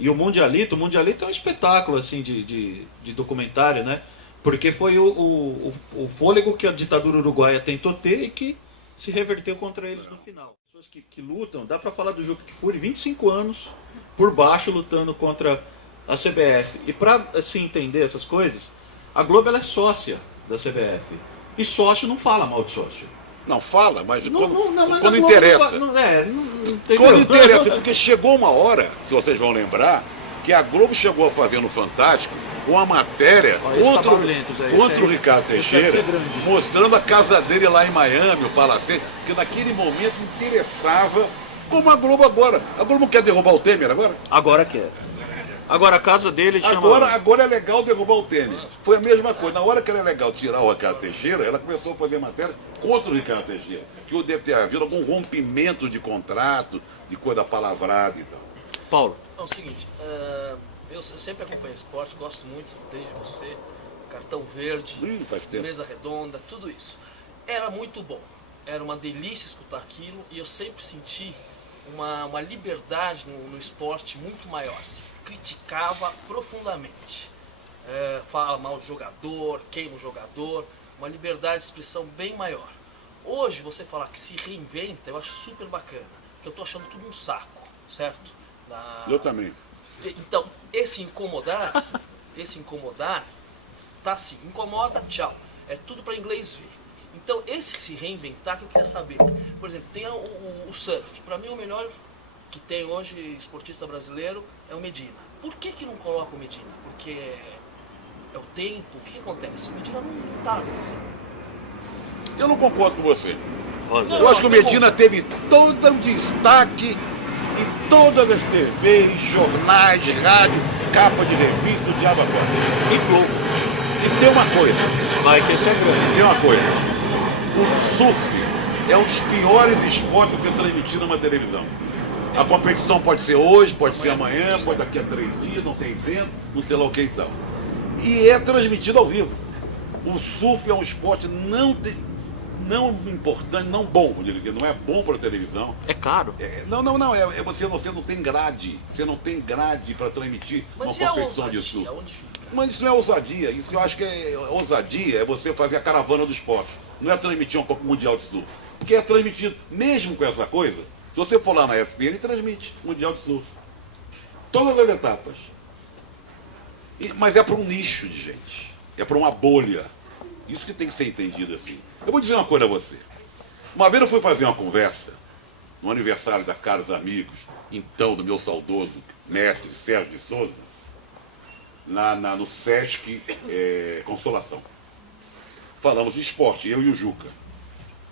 E o Mundialito é um espetáculo assim de documentário, né? Porque foi o fôlego que a ditadura uruguaia tentou ter e que se reverteu contra eles no final. Pessoas que lutam, dá para falar do Juca Kfouri, 25 anos por baixo lutando contra a CBF. E para se entender essas coisas, a Globo ela é sócia da CBF. E sócio não fala mal de sócio. Não fala, mas Mas quando a interessa. Globo não entendeu? Quando interessa, porque chegou uma hora, se vocês vão lembrar, que a Globo chegou a fazer no Fantástico uma matéria Ó, esse tá contra barulhento, Zé, esse o aí- Ricardo esse deve Teixeira, ser grande. mostrando a casa dele lá em Miami, o Palacete, que naquele momento interessava, como a Globo agora. A Globo não quer derrubar o Temer agora? Agora quer. Agora a casa dele chama... Agora é legal derrubar o Temer. Foi a mesma coisa. Na hora que era legal tirar o Ricardo Teixeira, ela começou a fazer matéria contra o Ricardo Teixeira. Que deve ter havido algum rompimento de contrato, de coisa palavrada e tal. Paulo. É o seguinte, eu sempre acompanho esporte, gosto muito desde você, Cartão Verde, Faz tempo. Mesa Redonda, tudo isso. Era muito bom, era uma delícia escutar aquilo e eu sempre senti uma liberdade no esporte muito maior. Se criticava profundamente, fala mal do jogador, queima o jogador, uma liberdade de expressão bem maior. Hoje você falar que se reinventa, eu acho super bacana, porque eu estou achando tudo um saco, certo? Eu também. Então, esse incomodar, tá assim, incomoda, tchau. É tudo para inglês ver. Então, esse se reinventar que eu queria saber. Por exemplo, tem o surf. Para mim, o melhor que tem hoje esportista brasileiro é o Medina. Por que não coloca o Medina? Porque é o tempo, o que acontece? O Medina não tá. Eu não concordo com você. Rosa. Eu acho que o Medina teve todo o destaque em todas as TVs, jornais, rádio, capa de revista do Diabo Agora. E Globo. E tem uma coisa, Vai que esse é grande. tem uma coisa. O surf é um dos piores esportes a ser transmitido numa televisão. A competição pode ser hoje, pode ser amanhã, pode daqui a 3 dias, não tem vento, não sei lá o que e tal. E é transmitido ao vivo. O surf é um esporte não importante, não bom, eu diria, não é bom para a televisão. É caro. Não, você não tem grade. Você não tem grade para transmitir Mas uma e a competição de ousadia? surf. Onde fica? Mas isso não é ousadia. Isso eu acho que ousadia é você fazer a caravana do esporte. Não é transmitir uma Copa Mundial de Surf. Porque é transmitido, mesmo com essa coisa, se você for lá na ESPN, ele transmite Mundial de Surf. Todas as etapas. Mas é para um nicho de gente. É para uma bolha. Isso que tem que ser entendido assim. Eu vou dizer uma coisa a você. Uma vez eu fui fazer uma conversa no aniversário da Caros Amigos, então, do meu saudoso mestre Sérgio de Souza, no Sesc Consolação. Falamos de esporte, eu e o Juca.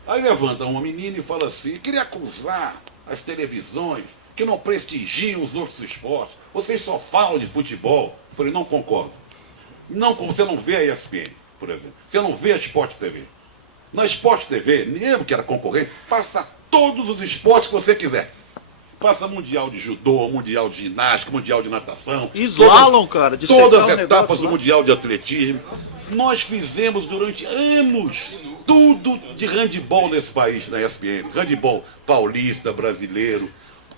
Aí levanta uma menina e fala assim, queria acusar as televisões que não prestigiam os outros esportes. Vocês só falam de futebol. Eu falei, não concordo. Não, você não vê a ESPN, por exemplo. Você não vê a Sport TV. Na Sport TV, mesmo que era concorrente, passa todos os esportes que você quiser. Passa mundial de judô, mundial de ginástica, mundial de natação. Slalom, cara, de todas secar as um etapas negócio do lá. mundial de atletismo. Nós fizemos durante anos tudo de handebol nesse país, na ESPN. Handebol paulista, brasileiro,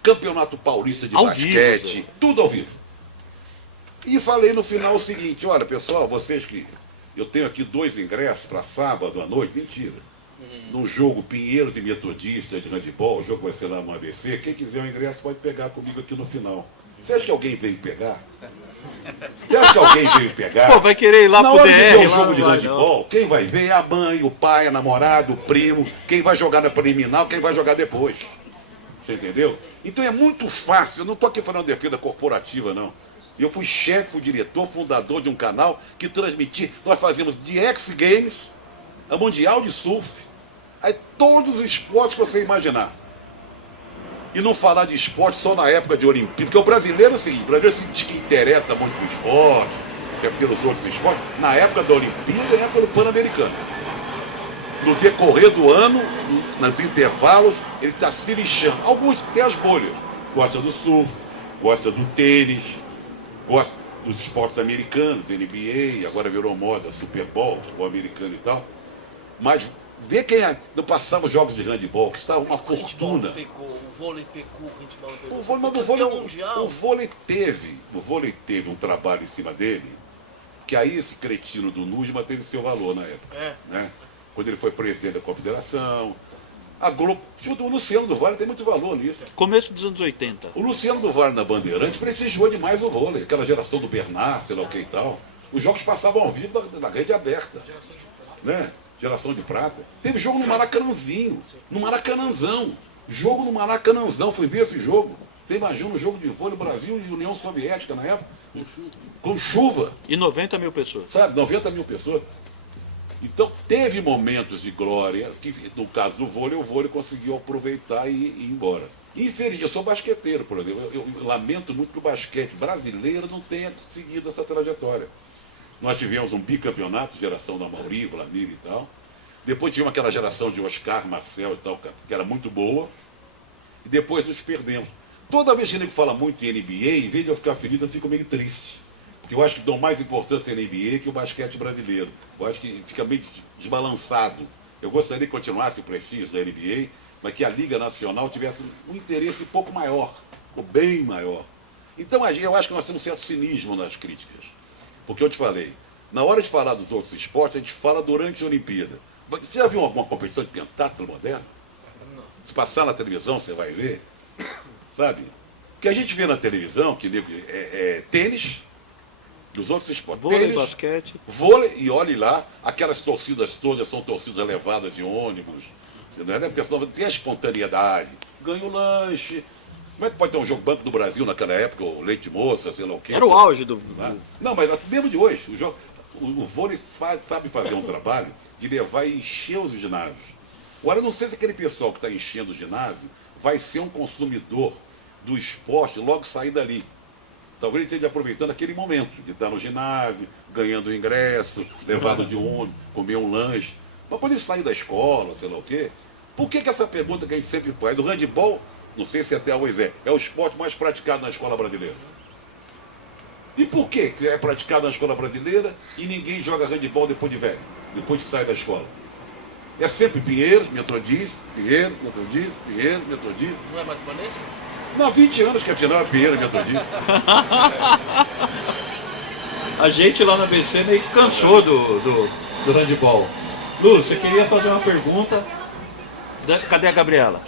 campeonato paulista de Ao basquete, vivo, Zé. tudo ao vivo. E falei no final o seguinte, olha pessoal, vocês que... Eu tenho aqui 2 ingressos para sábado à noite, mentira. Num jogo Pinheiros e Metodistas de handebol, o jogo vai ser lá no ABC, quem quiser o ingresso pode pegar comigo aqui no final. Você acha que alguém veio pegar? Você acha que alguém veio pegar? Pô, vai querer ir lá Na pro hora de ver DR, o lá jogo não de vai, handebol, quem vai ver é a mãe, o pai, a namorada, o primo, quem vai jogar na preliminar, quem vai jogar depois. Você entendeu? Então é muito fácil, eu não estou aqui falando de defesa corporativa, não. Eu fui chefe, o diretor, fundador de um canal que transmitia, nós fazíamos de X Games, a Mundial de Surf, aí todos os esportes que você imaginar. E não falar de esporte só na época de Olimpíada, porque o brasileiro é o seguinte, o brasileiro se diz que interessa muito por esporte, que é pelos outros esportes, na época da Olimpíada é pelo Pan-Americano. No decorrer do ano, nos intervalos, ele está se lixando. Alguns têm as bolhas, gosta do surf, gosta do tênis, gosta dos esportes americanos, NBA, agora virou moda, Super Bowl, futebol americano e tal. Mas vê quem não passava jogos de handebol, que estava uma fortuna. O vôlei pecou, o handebol não pegou. O vôlei, mas o vôlei teve um trabalho em cima dele, que aí esse cretino do Nusma teve seu valor na época. Né? Quando ele foi presidente da confederação. A Globo, o Luciano do Vale tem muito valor nisso. Começo dos anos 80. O Luciano do Vale na Bandeirante prestigiou demais o vôlei, aquela geração do Bernard, sei lá o que e tal. Os jogos passavam ao vivo na rede aberta. Né? Geração de prata. Teve jogo no Maracanãzinho, no Maracanãzão. Jogo no Maracanãzão, fui ver esse jogo. Você imagina um jogo de vôlei Brasil e União Soviética na época? Com chuva. E 90 mil pessoas. Sabe, 90 mil pessoas. Então teve momentos de glória, que no caso do vôlei, o vôlei conseguiu aproveitar e ir embora. Infelizmente, eu sou basqueteiro, por exemplo. Eu lamento muito que o basquete brasileiro não tenha seguido essa trajetória. Nós tivemos um bicampeonato, geração da Mauri, Vladimir e tal. Depois tivemos aquela geração de Oscar, Marcel e tal, que era muito boa. E depois nos perdemos. Toda vez que ele fala muito em NBA, em vez de eu ficar feliz, eu fico meio triste. Porque eu acho que dão mais importância à NBA que o basquete brasileiro. Eu acho que fica meio desbalançado. Eu gostaria que continuasse o prestígio da NBA, mas que a Liga Nacional tivesse um interesse um pouco maior, ou bem maior. Então eu acho que nós temos um certo cinismo nas críticas. Porque eu te falei, na hora de falar dos outros esportes, a gente fala durante a Olimpíada. Você já viu alguma competição de pentatlo moderno? Se passar na televisão, você vai ver. Sabe? O que a gente vê na televisão, que é tênis, dos outros esportes. Vôlei, Tênis, basquete. vôlei, e olhe lá, aquelas torcidas todas são torcidas levadas de ônibus. Né? Porque senão tem a espontaneidade. Ganha o lanche. Como é que pode ter um jogo Banco do Brasil naquela época, o Leite Moça, sei lá o quê? Era o auge do... Não, mas mesmo de hoje, o vôlei sabe fazer um trabalho de levar e encher os ginásios. Agora, eu não sei se aquele pessoal que está enchendo o ginásio vai ser um consumidor do esporte logo sair dali. Talvez ele esteja aproveitando aquele momento de estar no ginásio, ganhando o ingresso, levado de ônibus, comer um lanche, para poder sair da escola, sei lá o quê. Por que essa pergunta que a gente sempre faz? O handebol, não sei se até hoje é o esporte mais praticado na escola brasileira. E por que é praticado na escola brasileira e ninguém joga handebol depois de velho, depois que sai da escola? É sempre Pinheiros, Metodistas, Pinheiros, Metodistas, Pinheiros, Metodistas. Não é mais Banesco? Não, há 20 anos que afinal é Pinheiros, Metodistas. A gente lá na ABC meio que cansou do handebol. Lu, você queria fazer uma pergunta? Cadê a Gabriela?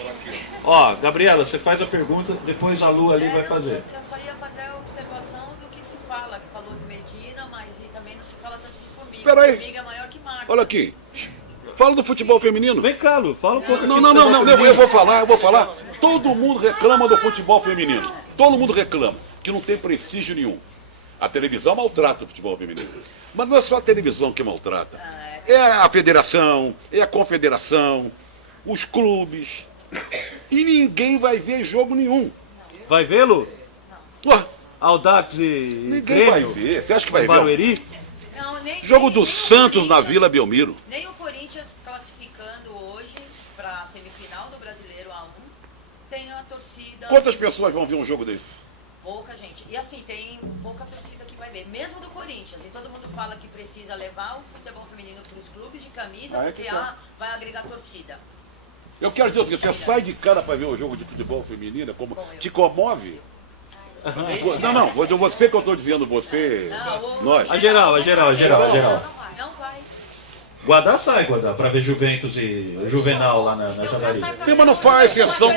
Ó, Gabriela, você faz a pergunta, depois a Lu ali vai fazer. Eu só ia fazer a observação do que se fala, que falou de Medina, mas e também não se fala tanto de formiga. Peraí. Formiga é maior que Marte. Olha aqui. Fala do futebol feminino. Vem cá, Lu, fala um pouco. Não, aqui não, do não, futebol não, eu feminino. vou falar. Todo mundo reclama do futebol feminino. Todo mundo reclama, que não tem prestígio nenhum. A televisão maltrata o futebol feminino. Mas não é só a televisão que maltrata. É a federação, é a confederação, os clubes. E ninguém vai ver jogo nenhum. Vai ver, Lu? Ué, Audax e ninguém vai Grêmio? ver. Você acha que vai ver? Barueri? Não, Jogo do nem o Santos na Corinthians- Vila Belmiro. Nem o Corinthians classificando hoje para a semifinal do Brasileiro A1 tem a torcida. Quantas pessoas vão ver um jogo desse? Pouca gente. E assim, tem pouca torcida que vai ver. Mesmo do Corinthians. E todo mundo fala que precisa levar o futebol feminino para os clubes de camisa, Ah, é que porque tá. vai agregar torcida. Eu quero dizer o seguinte, você sai de cara para ver o jogo de futebol feminino, como Bom, eu- te comove? Não, você que eu estou dizendo, você, Não, nós. A geral. Não vai. Guardar sai, Guardar, pra ver Juventus e Juvenal lá na Javari. Sim, mas não faz exceção.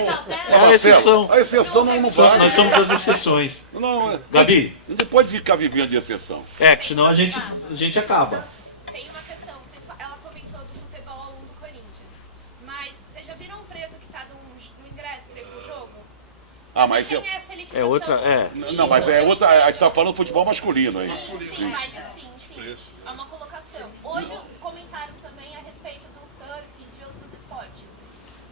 a exceção. A exceção não vale. Nós somos as exceções. Não, Gabi? a gente pode ficar vivendo de exceção. É, que senão a gente acaba. Tem uma questão, ela comentou do futebol 1 do Corinthians, mas vocês já viram o preço que tá no ingresso para ir pro jogo? Ah, mas Tem essa elitização. É outra, é. não, mas é outra. A gente está falando de futebol masculino aí. Sim, mas assim, sim, Preço. é uma colocação. Hoje comentaram também a respeito do surf e de outros esportes.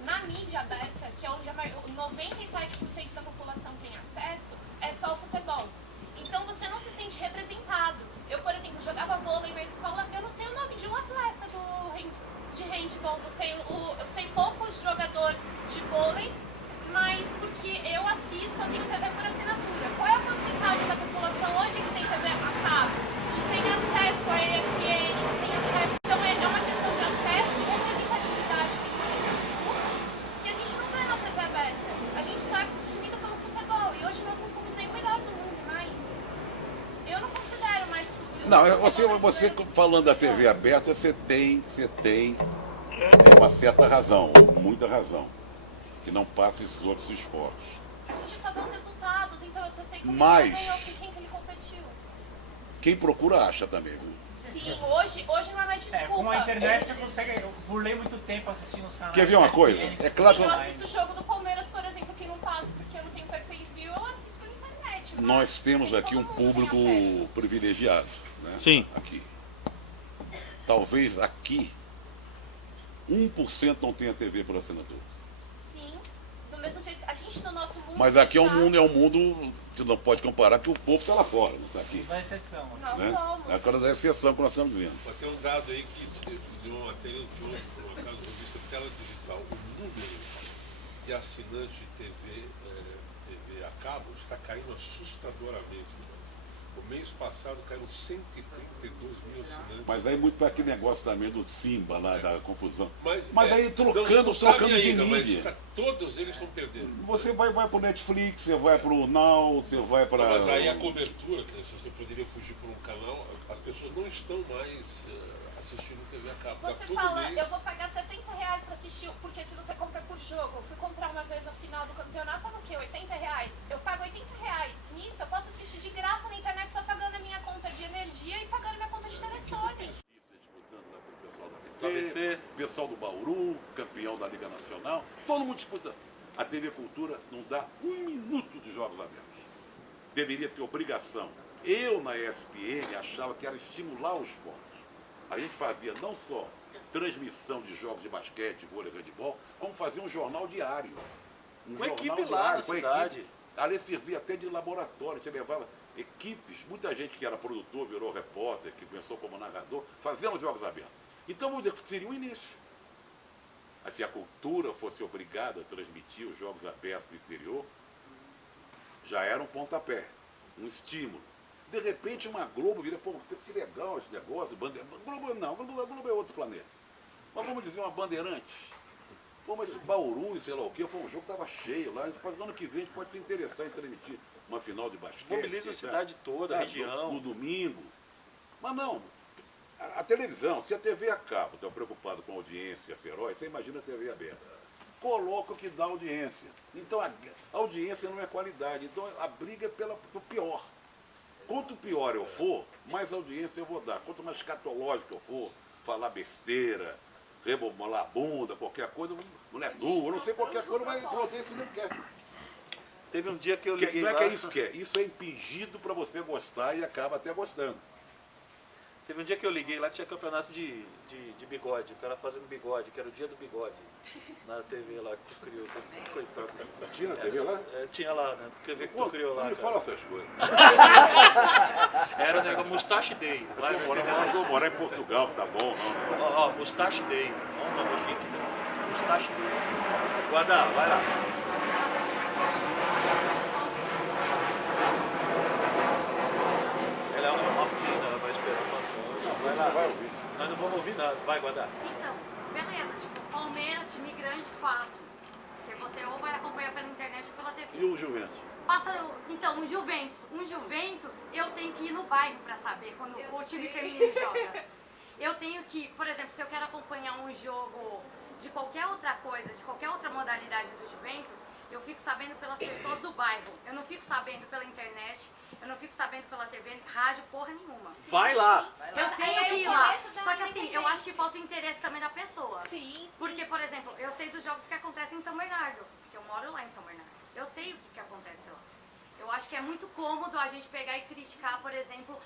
Na mídia aberta, que é onde 97% da população tem acesso, é só o futebol. Então você não se sente representado. Eu, por exemplo, jogava vôlei na escola, eu não sei o nome de um atleta de handball. Eu sei poucos jogadores de vôlei, mas porque eu assisto, eu tenho TV por assinatura. Qual é a porcentagem da população hoje que tem TV a cabo? Que tem acesso a ESPN, que tem acesso... Então é uma questão de acesso, de representatividade desses públicos que a gente não vê na TV aberta. A gente está consumido pelo futebol e hoje nós não somos nem o melhor do mundo mais. Eu não considero mais... Não, você falando da TV aberta, você tem uma certa razão, muita razão, que não passa esses outros esportes. A gente só vê os resultados, então eu só sei como Mas- ele ganhou, com quem que ele competiu. Quem procura acha também, viu? Sim, hoje não é mais desculpa. Com a internet você consegue. Eu burlei muito tempo assistindo os canais. Quer ver uma coisa? ESPN. É claro Sim, eu que assisto o jogo do Palmeiras, por exemplo, que não passa porque eu não tenho pay-per-view, eu assisto pela internet. mas nós temos nem aqui todo um mundo tem público acesso. privilegiado, né? Sim. Aqui. Talvez aqui 1% não tenha TV por assinatura. Sim, do mesmo jeito, a gente no nosso mundo... Mas aqui é um fechado, mundo que não pode comparar que o povo está lá fora, não está aqui. Uma exceção. Nós Né? somos. É aquela da exceção que nós estamos dizendo. Mas tem um dado aí que de uma matéria de hoje, por uma casa revista Tela Digital, o número de assinantes de TV a cabo está caindo assustadoramente. O mês passado caíram 132 mil assinantes. Mas aí muito para aquele negócio também do Simba lá, da confusão. Mas aí não trocando sabe de ainda, mídia. mas todos eles estão perdendo. Você vai para o Netflix, você vai para o Now, você vai para... Mas aí a cobertura, se você poderia fugir por um canal, as pessoas não estão mais assistindo TV a cabo. Tá Você todo fala, mês. eu vou pagar R$70 para assistir, porque se você compra por jogo, eu fui comprar uma vez no final do campeonato, tava o quê? R$80? Eu pago R$80. Nisso eu posso assistir de graça na internet só pagando a minha conta de energia e pagando a minha conta de telefone. Disputando lá com o pessoal da ABC, pessoal do Bauru, campeão da Liga Nacional, todo mundo disputando. A TV Cultura não dá um minuto de jogos abertos. Deveria ter obrigação. Eu, na ESPN, achava que era estimular o esporte. A gente fazia não só transmissão de jogos de basquete, vôlei, handebol, como fazia um jornal diário. Com equipe lá na cidade. Ali servia até de laboratório, você levava equipes, muita gente que era produtor, virou repórter, que começou como narrador, fazendo jogos abertos. Então, vamos dizer que seria o início. Assim, se a cultura fosse obrigada a transmitir os jogos abertos do interior, já era um pontapé, um estímulo. De repente, uma Globo vira, pô, que legal esse negócio, Globo não, Globo é outro planeta. Mas vamos dizer uma Bandeirante. Pô, mas esse Bauru e sei lá o quê, foi um jogo que estava cheio lá. No ano que vem a gente pode se interessar em transmitir uma final de basquete. Mobiliza a cidade toda, a região. No domingo. Mas não, a televisão, se a TV a cabo está preocupado com audiência feroz, você imagina a TV aberta. Coloca o que dá audiência. Então a audiência não é qualidade. Então a briga é pelo pior. Quanto pior eu for, mais audiência eu vou dar. Quanto mais escatológico eu for, falar besteira, rebolar a bunda, qualquer coisa, mulher nua, eu não sei, qualquer coisa, mas pronto, é isso que ele quer. Teve um dia que eu liguei Não é lá. que é isso que é, isso é impingido para você gostar e acaba até gostando. Teve um dia que eu liguei lá que tinha campeonato de bigode, o cara fazendo bigode, que era o dia do bigode. Na TV lá que tu criou, coitado. Tinha na TV lá? Tinha lá, né? TV que Pô, tu criou não lá. me Cara. fala essas coisas. Era o negócio Mustache Day. Vai, Vou morar em Portugal, tá bom, não. ó, Mustache Day. Ó, um nome chique, né? Mustache Day. Guarda, vai lá. Ela é uma fina, ela vai esperar passar. Vai lá. Não vai ouvir. Nós não vamos ouvir nada. Vai, Guardar. Então, beleza, tipo, Palmeiras, time grande, fácil. Porque você ou vai acompanhar pela internet ou pela TV. E o Juventus? Então, um Juventus, eu tenho que ir no bairro pra saber quando o time feminino joga. Eu tenho que, por exemplo, se eu quero acompanhar um jogo de qualquer outra coisa, de qualquer outra modalidade do Juventus, eu fico sabendo pelas pessoas do bairro. Eu não fico sabendo pela internet, eu não fico sabendo pela TV, rádio, porra nenhuma. Vai lá. Eu tenho que ir lá. Só que assim, eu acho que falta o interesse também da pessoa. Sim. Porque, por exemplo, eu sei dos jogos que acontecem em São Bernardo, porque eu moro lá em São Bernardo. Eu sei o que acontece lá. Eu acho que é muito cômodo a gente pegar e criticar, por exemplo,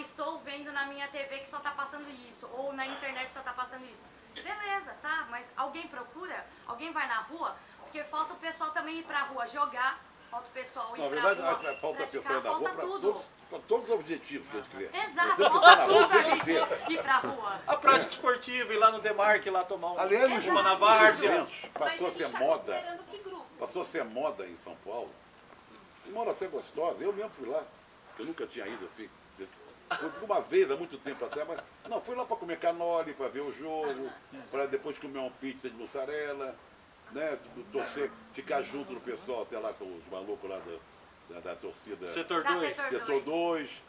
estou vendo na minha TV que só tá passando isso, ou na internet só tá passando isso. Beleza, tá, mas alguém procura? Alguém vai na rua? Porque falta o pessoal também ir pra rua jogar, falta o pessoal ir Na pra verdade, rua falta a praticar, pessoa da rua falta para tudo. todos os objetivos que a gente quer. Exato, Você falta tá na rua tudo o a tempo gente inteiro. ir pra rua. A prática esportiva, ir lá no Demarque, lá tomar Aliás, uma na os várzea. eventos passou a ser moda. Esperando que grupo? Passou a ser moda em São Paulo. E moda até gostosa. Eu mesmo fui lá. Eu nunca tinha ido assim. Fui uma vez, há muito tempo até, mas. Não, fui lá para comer canole, para ver o jogo, para depois comer uma pizza de mussarela, né? Torcer, ficar junto no pessoal, até lá com os malucos lá da torcida. Setor Da 2. setor Setor 2.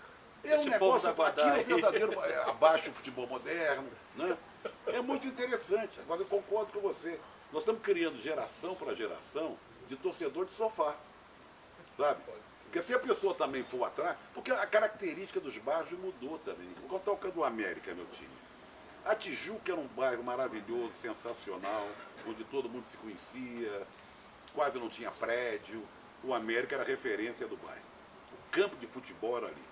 É um Esse povo negócio, da Guadá aquilo aí. verdadeiro, abaixo o futebol moderno, né? É muito interessante. Agora eu concordo com você. Nós estamos criando geração para geração de torcedor de sofá, sabe? Porque se a pessoa também for atrás, porque a característica dos bairros mudou também. Vou contar o caso do América, meu time. A Tijuca era um bairro maravilhoso, sensacional, onde todo mundo se conhecia, quase não tinha prédio. O América era a referência do bairro. O campo de futebol era ali.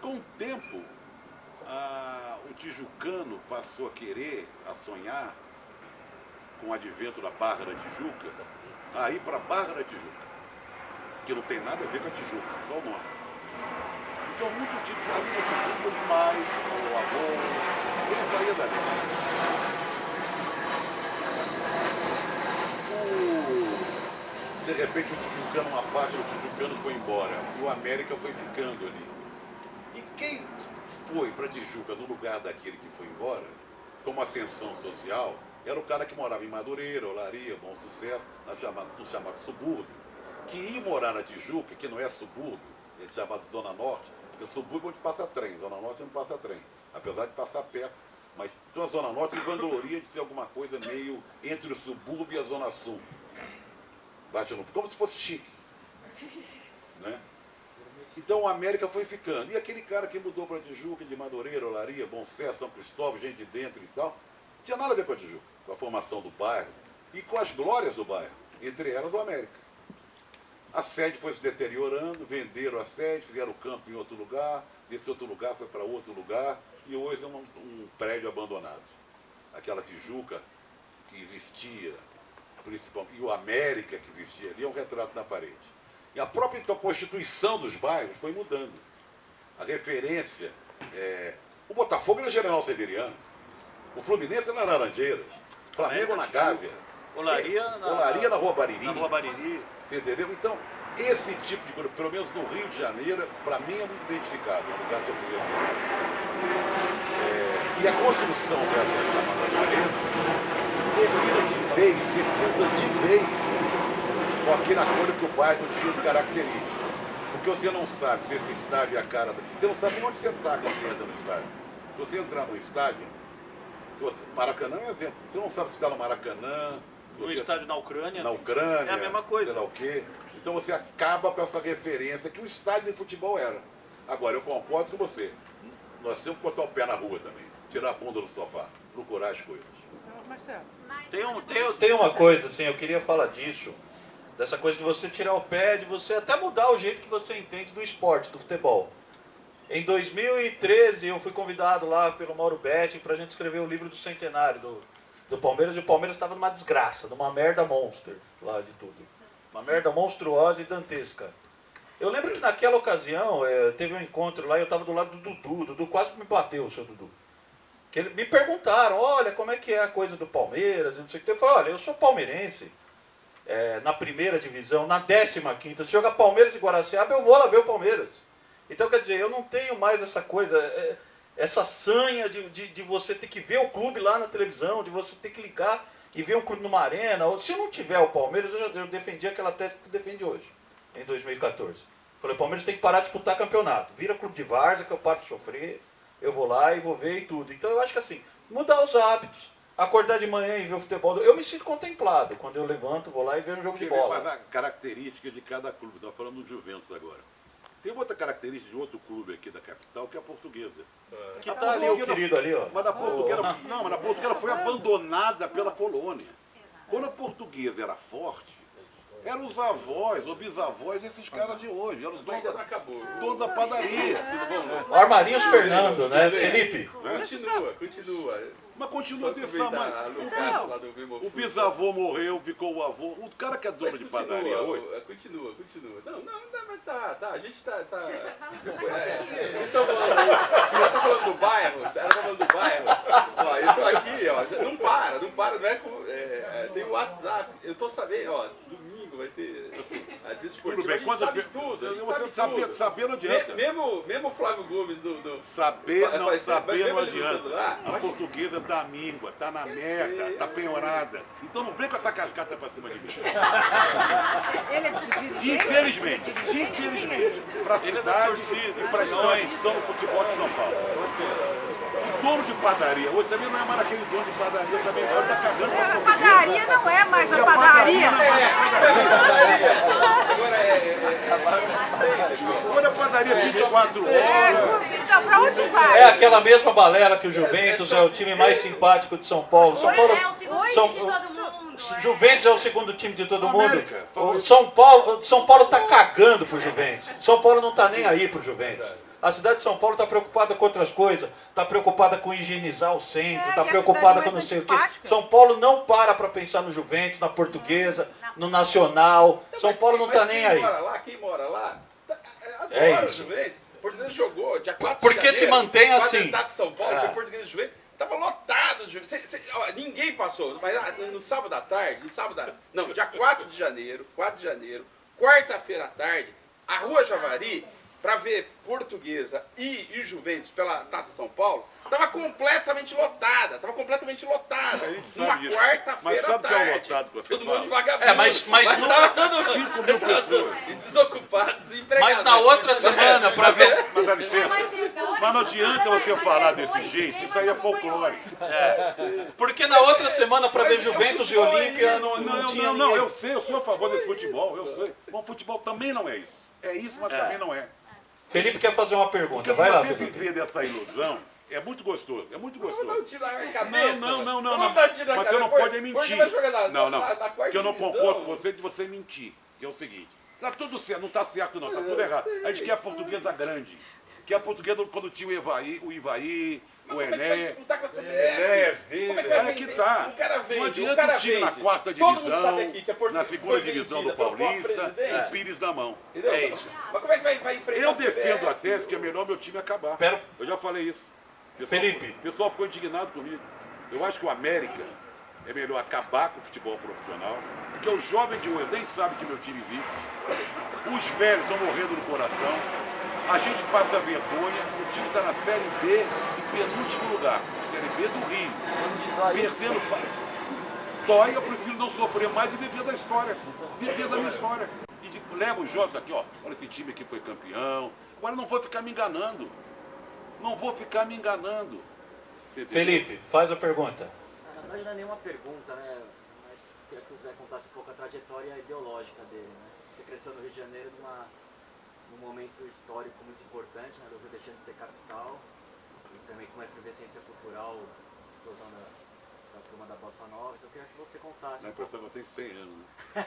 Com o tempo, o tijucano passou a querer, a sonhar, com o advento da Barra da Tijuca, a ir para a Barra da Tijuca, que não tem nada a ver com a Tijuca, só o nome. Então, muito tipo ali na Tijuca, o pai, o avô, eu não saía dali. De repente, o tijucano, uma parte do tijucano foi embora, e o América foi ficando ali. E quem foi para Tijuca no lugar daquele que foi embora, como ascensão social, era o cara que morava em Madureira, Olaria, Bom Sucesso, no chamado subúrbio, que ia morar na Tijuca, que não é subúrbio, é chamado Zona Norte, porque subúrbio é onde passa trem, Zona Norte não passa trem, apesar de passar perto. Mas então a Zona Norte se vangloria de ser alguma coisa meio entre o subúrbio e a Zona Sul. Bate no, como se fosse chique. Né? Então a América foi ficando. E aquele cara que mudou para Tijuca, de Madureira, Olaria, Bom Sucesso, São Cristóvão, gente de dentro e tal, não tinha nada a ver com a Tijuca, com a formação do bairro e com as glórias do bairro, entre elas do América. A sede foi se deteriorando, venderam a sede, fizeram o campo em outro lugar, desse outro lugar foi para outro lugar, e hoje é um prédio abandonado. Aquela Tijuca que existia, principalmente, e o América que existia ali, é um retrato na parede. E a própria então, constituição dos bairros foi mudando. A referência, o Botafogo era General Severiano, o Fluminense era Laranjeiras, Flamengo na Gávea, Olaria na Rua Bariri. Na Rua Bariri. Você entendeu? Então, esse tipo de grupo, pelo menos no Rio de Janeiro, para mim é muito identificado, é um lugar que eu conheço mais. E a construção dessa chamada arena termina de vez, sepulta de vez, com aquele acordo que o bairro tinha de característica. Porque você não sabe se esse estádio é a cara... Você não sabe nem onde você está quando você entra no estádio. Se você entrar no estádio, Maracanã é um exemplo. Você não sabe se está no Maracanã... No estádio na Ucrânia. Na Ucrânia. É a mesma coisa. Sei lá o quê. Então você acaba com essa referência que o estádio de futebol era. Agora, eu concordo com você. Nós temos que botar o pé na rua também. Tirar a bunda do sofá. procurar as coisas. Marcelo. Tem uma coisa, assim, eu queria falar disso, dessa coisa de você tirar o pé, de você até mudar o jeito que você entende do esporte, do futebol. Em 2013 eu fui convidado lá pelo Mauro Betti para a gente escrever o livro do centenário do Palmeiras, e o Palmeiras estava numa desgraça, numa merda monster lá de tudo. Uma merda monstruosa e dantesca. Eu lembro que naquela ocasião teve um encontro lá e eu estava do lado do Dudu. O Dudu quase me bateu, o seu Dudu. Que me perguntaram, olha, como é que é a coisa do Palmeiras, e não sei o que. Eu falei, olha, eu sou palmeirense, na primeira divisão, na 15ª. Se jogar Palmeiras e Guaraciaba, eu vou lá ver o Palmeiras. Então, quer dizer, eu não tenho mais essa coisa, essa sanha de você ter que ver o clube lá na televisão, de você ter que ligar e ver um clube numa arena. Ou, se não tiver o Palmeiras, eu defendi aquela tese que tu defende hoje, em 2014. Falei, o Palmeiras tem que parar de disputar campeonato. Vira clube de várzea, que eu paro de sofrer, eu vou lá e vou ver e tudo. Então eu acho que assim, mudar os hábitos, acordar de manhã e ver o futebol. Eu me sinto contemplado quando eu levanto, vou lá e vejo um jogo de bola. Mas a característica de cada clube, nós falando do Juventus agora. Tem outra característica de outro clube aqui da capital, que é a Portuguesa. Que tá ali o querido ali, ó. Mas a Portuguesa, não, mas a Portuguesa foi abandonada pela colônia. Quando a Portuguesa era forte, eram os avós ou bisavós desses caras de hoje. Eram os donos da padaria. O Armarinhos Fernando, né, Felipe? Continua. Mas continua desse tamanho. O bisavô morreu, ficou o avô. O cara que é dono de padaria hoje. Continua. Não, mas tá. A gente tá. Vocês estão falando do bairro? Ela tá falando do bairro. Ó, eu tô aqui, ó. Não para, não é como. Tem o WhatsApp. Eu tô sabendo, ó, domingo vai ter. Assim, a tudo bem, quando sabe tudo. Você saber não adianta. Mesmo o Flávio Gomes Saber não adianta. Lá, A Portuguesa tá míngua, tá na merda, tá penhorada. Então não vem com essa cascata pra cima de mim. Infelizmente, pra cidade e pra instituição do futebol de São Paulo. O dono de padaria, hoje também não é mais aquele dono de padaria, também agora tá cagando pra Portuguesa. A padaria não é mais a padaria. Agora a padaria 24 horas. Então, pra onde vai? É aquela mesma balela que o Juventus é o time mais simpático de São Paulo. São Paulo É o segundo time de todo mundo. Juventus é o segundo time de todo mundo. O São Paulo tá cagando pro Juventus. São Paulo não tá nem aí pro Juventus. A cidade de São Paulo está preocupada com outras coisas, está preocupada com higienizar o centro, está preocupada com não sei o quê. São Paulo não para pensar no Juventus, na Portuguesa, no Nacional. São Paulo não está nem aí. Quem mora lá, É adora o isso. Juventus. O Português jogou dia 4 de Porque janeiro. se mantém assim. Quando de São Paulo, foi Português e Juventus. Tava lotado de Juventus. Ninguém passou, mas no sábado à tarde, dia 4 de janeiro, quarta-feira à tarde, a Rua Javari, para ver Portuguesa e Juventus pela Taça São Paulo, estava completamente lotada. A gente sabe Uma disso. quarta-feira Mas à sabe o que é o tarde. lotado que você Todo mundo fala? vagabundo. Mas não- tava todo 5 mil pessoas. desocupados, empregados. Mas na outra semana, para ver. Mas dá licença. Mas não adianta você falar desse jeito, isso aí é folclore. Porque na outra semana, para ver Juventus e Olímpia, não tinha Não, ninguém. eu sei, eu sou a favor desse futebol, eu sei. Bom, futebol também não é isso. É isso, mas também não é. Felipe quer fazer uma Porque pergunta. se Vai lá, você Felipe. viver dessa ilusão, é muito gostoso, é muito Vamos dar um gostoso. tiro na minha cabeça. Não. Vamos dar um tiro na Mas cabeça. você não pode mentir. Porque vai jogar na Não. quarta Porque eu não divisão. concordo com você de você mentir. Que é o seguinte, tá tudo certo, não tá certo não, tá tudo errado. A gente quer a Portuguesa grande. Quer a Portuguesa quando tinha o Ivaí, o Como é que vai Ené. disputar com a CBF? Como é que vai Olha que vender? tá. O cara Não vende, o adianta cara o time na vende. quarta Todo mundo divisão, sabe aqui que a Portuguesa na segunda foi divisão do vendida pelo Paulista, presidente. o Pires na mão. Entendeu? É isso. Mas como é que vai enfrentar Eu a CBF? defendo a tese que é melhor meu time acabar. Pera- Eu já falei isso. Felipe. O pessoal ficou indignado comigo. Eu acho que o América é melhor acabar com o futebol profissional, porque o jovem de hoje nem sabe que meu time existe. Os velhos estão morrendo do coração. A gente passa vergonha. O time está na Série B em penúltimo lugar. Série B do Rio. Perdendo. Dói, eu prefiro não sofrer mais e viver da história. Viver da minha história. E levo os jogos aqui, ó. Olha, esse time aqui foi campeão. Agora não vou ficar me enganando. Não vou ficar me enganando. Você entendeu? Felipe, faz a pergunta. Na verdade não é nenhuma pergunta, né? Mas queria que o Zé contasse um pouco a trajetória ideológica dele, né? Você cresceu no Rio de Janeiro num momento histórico muito importante, né? Do Rio deixando de ser capital, e também com uma efervescência cultural explosão da turma da Bossa Nova, então eu queria que você contasse. Na impressão que eu tenho 100 anos. Né?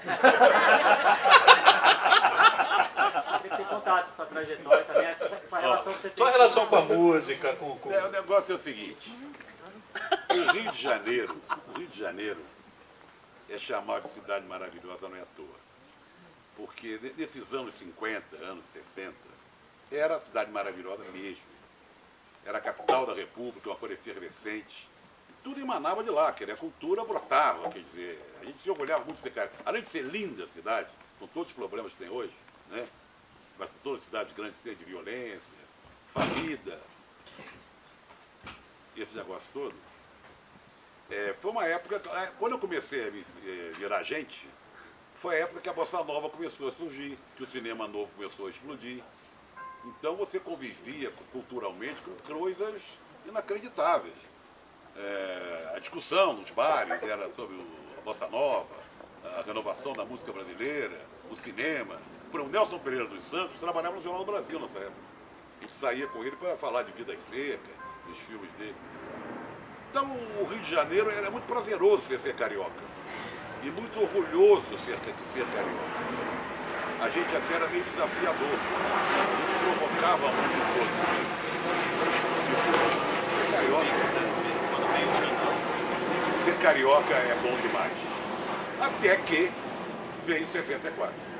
Eu queria que você contasse essa trajetória também, essa relação que você tem. Sua relação com a música, com... O negócio é o seguinte, o Rio de Janeiro é chamado de cidade maravilhosa, não é à toa. Porque nesses anos 50, anos 60, era a cidade maravilhosa mesmo. Era a capital da República, uma coisa efervescente. Tudo emanava de lá, a cultura brotava, quer dizer, a gente se orgulhava muito de ser cara. Além de ser linda a cidade, com todos os problemas que tem hoje, né? Mas toda cidade grande cheia de violência, falida, esse negócio todo. Foi uma época, quando eu comecei a virar gente, foi a época que a Bossa Nova começou a surgir, que o cinema novo começou a explodir. Então você convivia culturalmente com coisas inacreditáveis. A discussão nos bares era sobre a Bossa Nova, a renovação da música brasileira, o cinema. O Nelson Pereira dos Santos trabalhava no Jornal do Brasil nessa época. A gente saía com ele para falar de Vidas Secas, dos filmes dele. Então o Rio de Janeiro era muito prazeroso ser carioca. E muito orgulhoso de ser carioca. A gente até era meio desafiador. A gente provocava muito os outros. Tipo, ser carioca. Ser carioca é bom demais. Até que veio 64.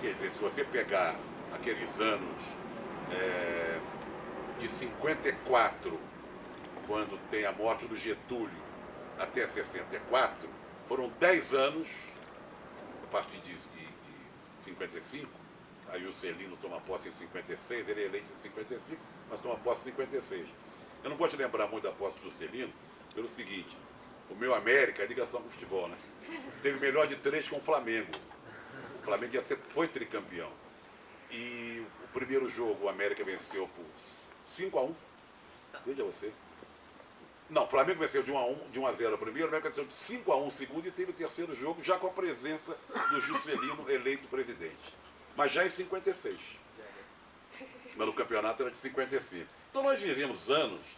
Quer dizer, se você pegar aqueles anos de 54, quando tem a morte do Getúlio, até 64, foram 10 anos, a partir de 55, aí o Celino toma posse em 56, ele é eleito em 55, mas toma posse em 56. Eu não vou te lembrar muito da posse do Celino, pelo seguinte, o meu América é ligação com o futebol, né? Teve o melhor de 3 com o Flamengo. O Flamengo foi tricampeão. E o primeiro jogo o América venceu por 5-1. Veja você. Não, o Flamengo venceu de 1-0 o primeiro, o América venceu de 5-1 o segundo e teve o terceiro jogo já com a presença do Juscelino eleito presidente. Mas já em 56. Mas no campeonato era de 55. Então nós vivemos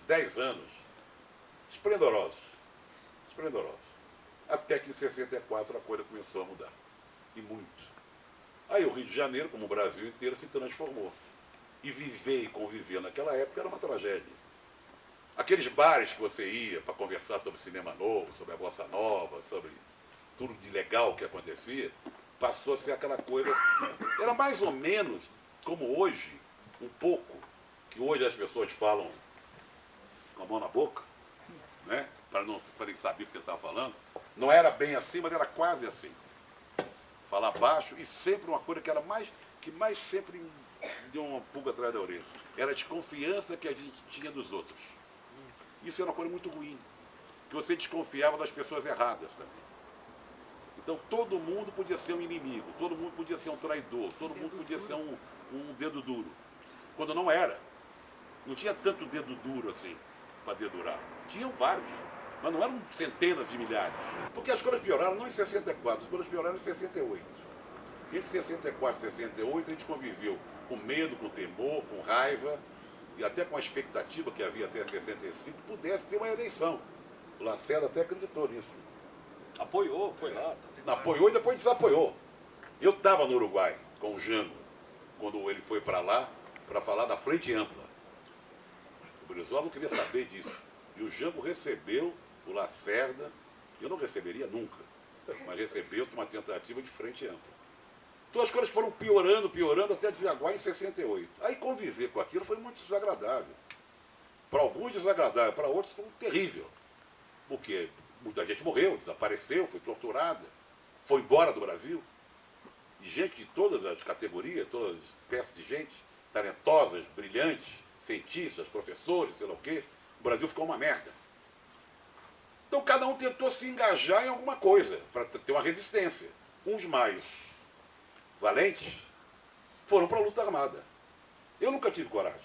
10 anos, esplendorosos. Até que em 64 a coisa começou a mudar. E muito. Aí o Rio de Janeiro, como o Brasil inteiro, se transformou. E viver e conviver naquela época era uma tragédia. Aqueles bares que você ia para conversar sobre cinema novo, sobre a Bossa Nova, sobre tudo de legal que acontecia, passou a ser aquela coisa... Era mais ou menos como hoje, um pouco, que hoje as pessoas falam com a mão na boca, né? Para não saber o que você está falando. Não era bem assim, mas era quase assim. Falar baixo e sempre uma coisa que mais sempre deu uma pulga atrás da orelha. Era a desconfiança que a gente tinha dos outros. Isso era uma coisa muito ruim. Que você desconfiava das pessoas erradas também. Então todo mundo podia ser um inimigo, todo mundo podia ser um traidor, todo mundo podia ser um dedo duro. Quando não era. Não tinha tanto dedo duro assim, para dedurar. Tinham vários, mas não eram centenas de milhares. Porque as coisas pioraram não em 64, as coisas pioraram em 68. Entre 64 e 68 a gente conviveu com medo, com temor, com raiva, e até com a expectativa que havia até 65, pudesse ter uma eleição. O Lacerda até acreditou nisso. Apoiou, foi lá. Apoiou e depois desapoiou. Eu estava no Uruguai com o Jango, quando ele foi para lá, para falar da Frente Ampla. O Brizola não queria saber disso. E o Jango recebeu o Lacerda, eu não receberia nunca, mas recebeu uma tentativa de Frente Ampla. Então as coisas foram piorando até desaguar em 68. Aí conviver com aquilo foi muito desagradável. Para alguns desagradável, para outros foi terrível. Porque muita gente morreu, desapareceu, foi torturada, foi embora do Brasil. E gente de todas as categorias, todas as espécies de gente, talentosas, brilhantes, cientistas, professores, sei lá o quê. O Brasil ficou uma merda. Então cada um tentou se engajar em alguma coisa, para ter uma resistência. Uns mais valentes foram para a luta armada. Eu nunca tive coragem.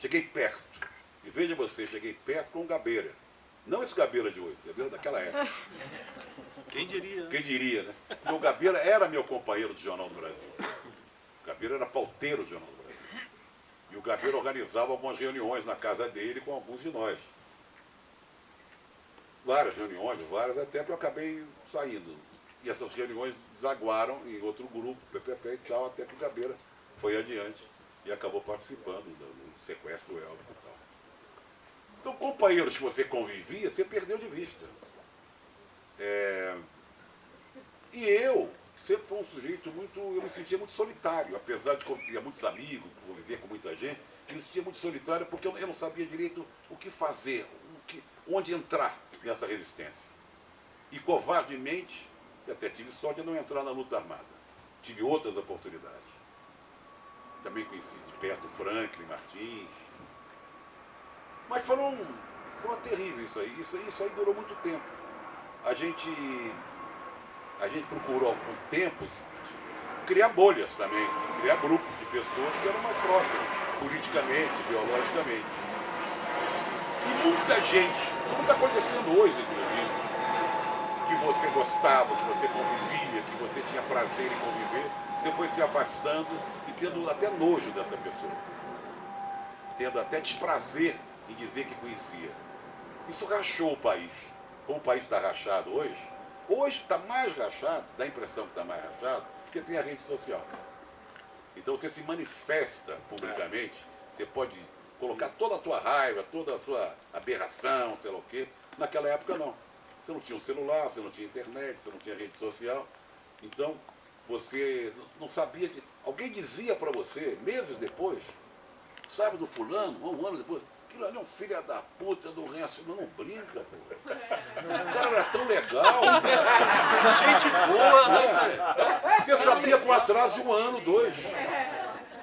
Cheguei perto. E veja você, cheguei perto com o Gabeira. Não esse Gabeira de hoje, Gabeira daquela época. Quem diria? Quem diria, né? Porque o Gabeira era meu companheiro do Jornal do Brasil. O Gabeira era pauteiro do Jornal do Brasil. E o Gabeira organizava algumas reuniões na casa dele com alguns de nós. várias reuniões, até que eu acabei saindo. E essas reuniões desaguaram em outro grupo, PPP e tal, até que o Gabeira foi adiante e acabou participando do sequestro do Elvis e tal. Então, companheiros que você convivia, você perdeu de vista. E eu sempre fui um sujeito muito, eu me sentia muito solitário, apesar de ter muitos amigos, conviver com muita gente, eu me sentia muito solitário porque eu não sabia direito o que fazer, onde entrar nessa resistência. E covardemente, e até tive sorte de não entrar na luta armada. Tive outras oportunidades. Também conheci de perto Franklin, Martins. Mas foi terrível isso aí. Isso aí durou muito tempo. A gente procurou, com o tempo, criar bolhas também, criar grupos de pessoas que eram mais próximas, politicamente, ideologicamente. E muita gente, como está acontecendo hoje, inclusive, que você gostava, que você convivia, que você tinha prazer em conviver, você foi se afastando e tendo até nojo dessa pessoa. Tendo até desprazer em dizer que conhecia. Isso rachou o país. Como o país está rachado hoje está mais rachado, dá a impressão que está mais rachado, porque tem a rede social. Então você se manifesta publicamente, você pode colocar toda a tua raiva, toda a tua aberração, sei lá o quê. Naquela época não. Você não tinha um celular, você não tinha internet, você não tinha rede social. Então, você não sabia que... Alguém dizia para você, meses depois, sabe do fulano, um ano depois, aquilo ali é um filho da puta do resto. Não brinca, pô. O cara era tão legal. Gente boa, né? Você sabia com atraso de 1 ano, 2.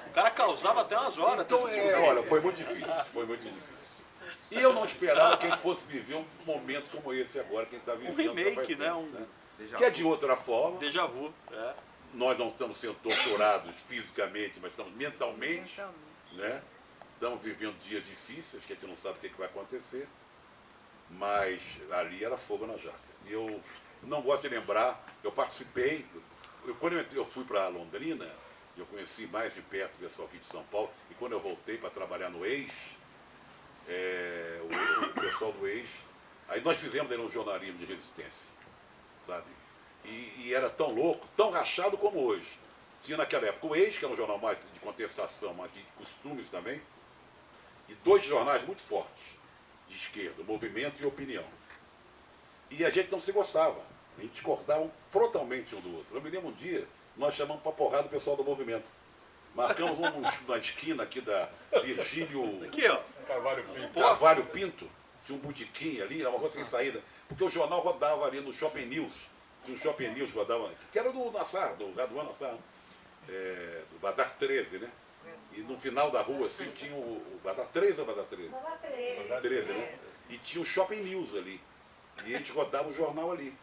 O cara causava até umas horas. Então, olha, foi muito difícil, foi muito difícil. E eu não esperava que a gente fosse viver um momento como esse agora, que a gente está vivendo. Um remake, né? Que é de outra forma. Déjà vu. Nós não estamos sendo torturados fisicamente, mas estamos mentalmente. Né? Estamos vivendo dias difíceis, que a gente não sabe o que vai acontecer. Mas ali era fogo na jaca. E eu não gosto de lembrar, eu participei, quando eu fui para Londrina, eu conheci mais de perto o pessoal aqui de São Paulo, e quando eu voltei para trabalhar no Ex, o pessoal do Ex, aí nós fizemos aí um jornalismo de resistência, sabe? E era tão louco, tão rachado como hoje. Tinha naquela época o Ex, que era um jornal mais de contestação, mas de costumes também, e 2 jornais muito fortes, de esquerda, Movimento e Opinião. E a gente não se gostava, a gente discordava frontalmente um do outro. Eu me lembro um dia, nós chamamos para porrada o pessoal do Movimento. Marcamos na esquina aqui da Virgílio... Aqui, ó. Carvalho Pinto. Tinha um botequim ali, uma coisa sem saída. Porque o jornal rodava ali no Shopping News. Tinha um Shopping News que rodava, que era do Nassar, do Raduan Nassar, do Bazar 13, né? E no final da rua, assim, tinha o Bazar 13 ou Bazar 13? Bazar 13, né? E tinha o Shopping News ali. E a gente rodava o jornal ali.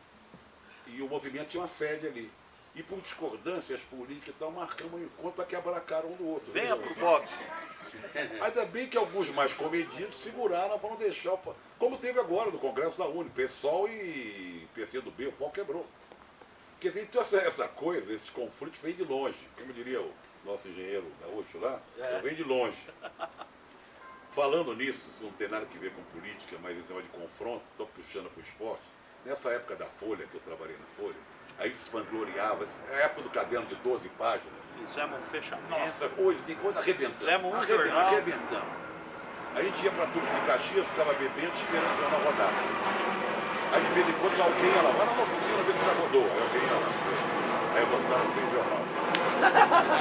E o movimento tinha uma sede ali. E por discordâncias políticas e tal, marcamos um encontro para quebrar a cara um do outro. Venha pro boxe. Ainda bem que alguns mais comedidos seguraram para não deixar. Como teve agora no Congresso da UNE, PSOL e PCdoB, o pau quebrou. Porque tem toda essa coisa, esses conflitos vêm de longe. Como diria o nosso engenheiro gaúcho lá, vem de longe. Falando nisso, isso não tem nada a ver com política, mas esse negócio de confronto, estou puxando para o esporte. Nessa época da Folha, que eu trabalhei na Folha, aí se vangloriava, a época do caderno de 12 páginas. Fizemos um fechamento. Nossa, hoje tem coisa arrebentando. Fizemos um jornal. Arrebentando. A gente ia para Duque de Caxias, ficava bebendo, esperando o jornal rodar. Aí de vez em quando alguém ia lá, vai na oficina ver se já rodou. Aí alguém ia lá. Aí eu voltava sem jornal.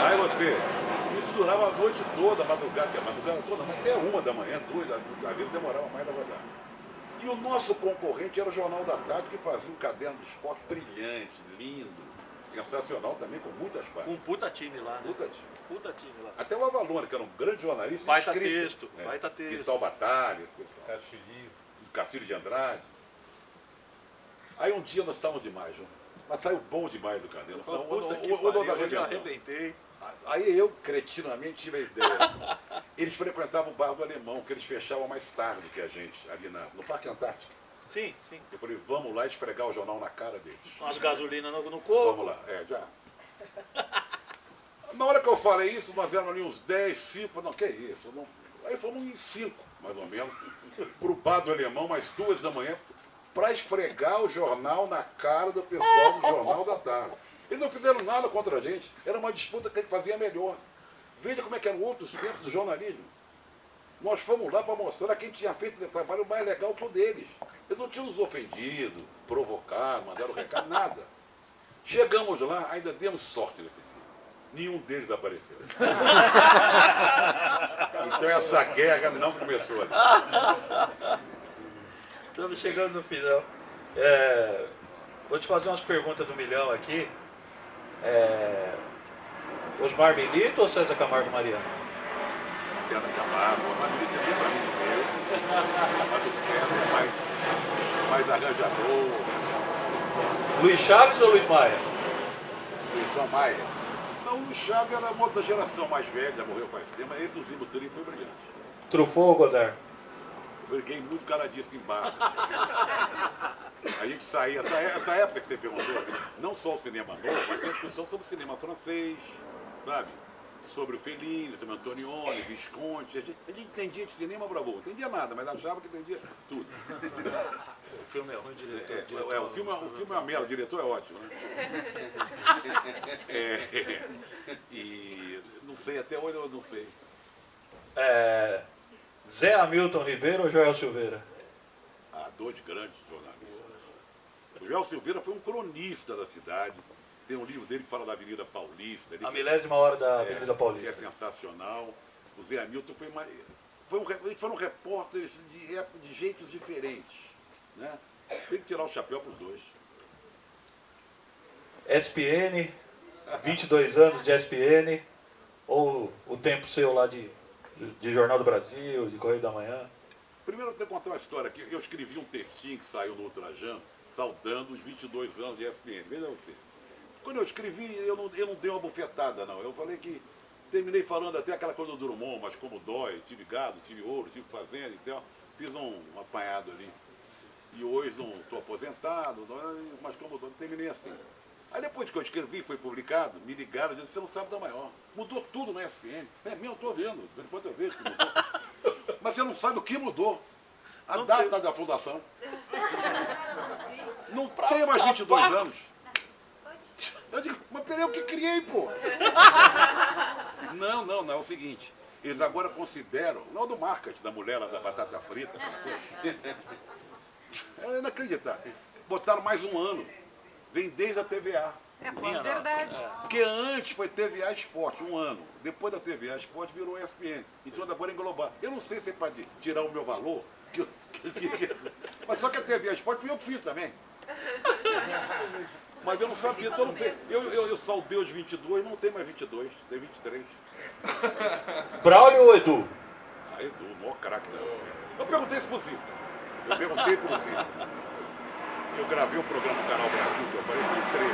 Aí isso durava a noite toda, a madrugada toda, mas até 1 da manhã, 2, às vezes demorava mais a rodar. E o nosso concorrente era o Jornal da Tarde, que fazia um caderno de esporte brilhante, lindo, sensacional também, com muitas páginas. Com um puta time lá, né? Puta time lá. Até o Avalone, que era um grande jornalista. Baita texto. Vital Batalha, esse pessoal. Cacilho de Andrade. Aí um dia nós estávamos demais, João. Mas saiu bom demais do caderno. Eu já arrebentei. Aí eu, cretinamente, tive a ideia. Eles frequentavam o bar do Alemão, que eles fechavam mais tarde que a gente, ali no Parque Antártico. Sim, sim. Eu falei, vamos lá esfregar o jornal na cara deles. Umas gasolinas no corpo. Vamos lá, já. Na hora que eu falei isso, nós éramos ali uns 10, 5, não, que isso? Não... Aí fomos em 5, mais ou menos, pro bar do Alemão, mais 2 da manhã, para esfregar o jornal na cara do pessoal do Jornal da Tarde. Eles não fizeram nada contra a gente. Era uma disputa que a gente fazia melhor. Veja como é que eram outros tempos do jornalismo. Nós fomos lá para mostrar quem tinha feito o trabalho mais legal que o deles. Eles não tinham nos ofendido, provocado, mandaram recado, nada. Chegamos lá, ainda demos sorte nesse dia. Nenhum deles apareceu. Então essa guerra não começou ali. Estamos chegando no final. Vou te fazer umas perguntas do milhão aqui. Osmar Milito ou César Camargo Mariano? César Camargo, o Osmar Milito é muito amigo meu, mas o César é mais arranjador. Luiz Chaves ou Luiz Maia? Luiz Maia. Não, o Luiz Chaves era uma outra geração mais velha, já morreu faz tempo, mas ele, inclusive, o trio foi brilhante. Truffaut ou Godard? Briguei muito cada dia assim embaixo. A gente saía, essa época que você perguntou, não só o cinema novo, mas tinha discussão sobre o cinema francês, sabe? Sobre o Fellini, sobre o Antonioni, Visconti. A gente entendia de cinema pra boa. Entendia nada, mas achava que entendia tudo. O filme é ruim, diretor. O filme é uma merda, o diretor é ótimo, né? E não sei, até hoje eu não sei. Zé Hamilton Ribeiro ou Joel Silveira? Dois grandes jornalistas. O Joel Silveira foi um cronista da cidade. Tem um livro dele que fala da Avenida Paulista. A milésima hora da Avenida Paulista. Que é sensacional. O Zé Hamilton eles foram repórteres de jeitos diferentes. Né? Tem que tirar o chapéu para os dois. SPN, 22 anos de SPN, ou o tempo seu lá de Jornal do Brasil, de Correio da Manhã? Primeiro eu tenho que contar uma história aqui. Eu escrevi um textinho que saiu no Ultrajan, saudando os 22 anos de SPN. Veja você. Quando eu escrevi, eu não dei uma bufetada, não. Eu falei que terminei falando até aquela coisa do Drummond, mas como dói, tive gado, tive ouro, tive fazenda, então fiz um apanhado ali. E hoje não estou aposentado, mas como dói, terminei assim. Aí depois que eu escrevi, foi publicado, me ligaram e disseram, você não sabe da maior. Mudou tudo na SPN. Eu estou vendo, depois eu vejo que mudou. Mas você não sabe o que mudou. A data da fundação. Não tem mais 22 anos. Eu digo, mas peraí, eu que criei, pô. Não, é o seguinte. Eles agora consideram, não do marketing da mulher lá da batata frita, é inacreditável. Botaram mais um ano. Vem desde a TVA. É verdade. Porque antes foi TVA Esporte, um ano. Depois da TVA Esporte virou ESPN. Então agora englobar. Eu não sei se é para tirar o meu valor, mas só que a TVA Esporte fui eu que fiz também. Mas eu não sabia, então não fez. Eu saudei os 22, não tem mais 22, tem 23. Braulio ou Edu? Edu, o maior craque da época. Eu perguntei isso pro Zico. Eu gravei um programa no Canal Brasil, que eu falei, são 13.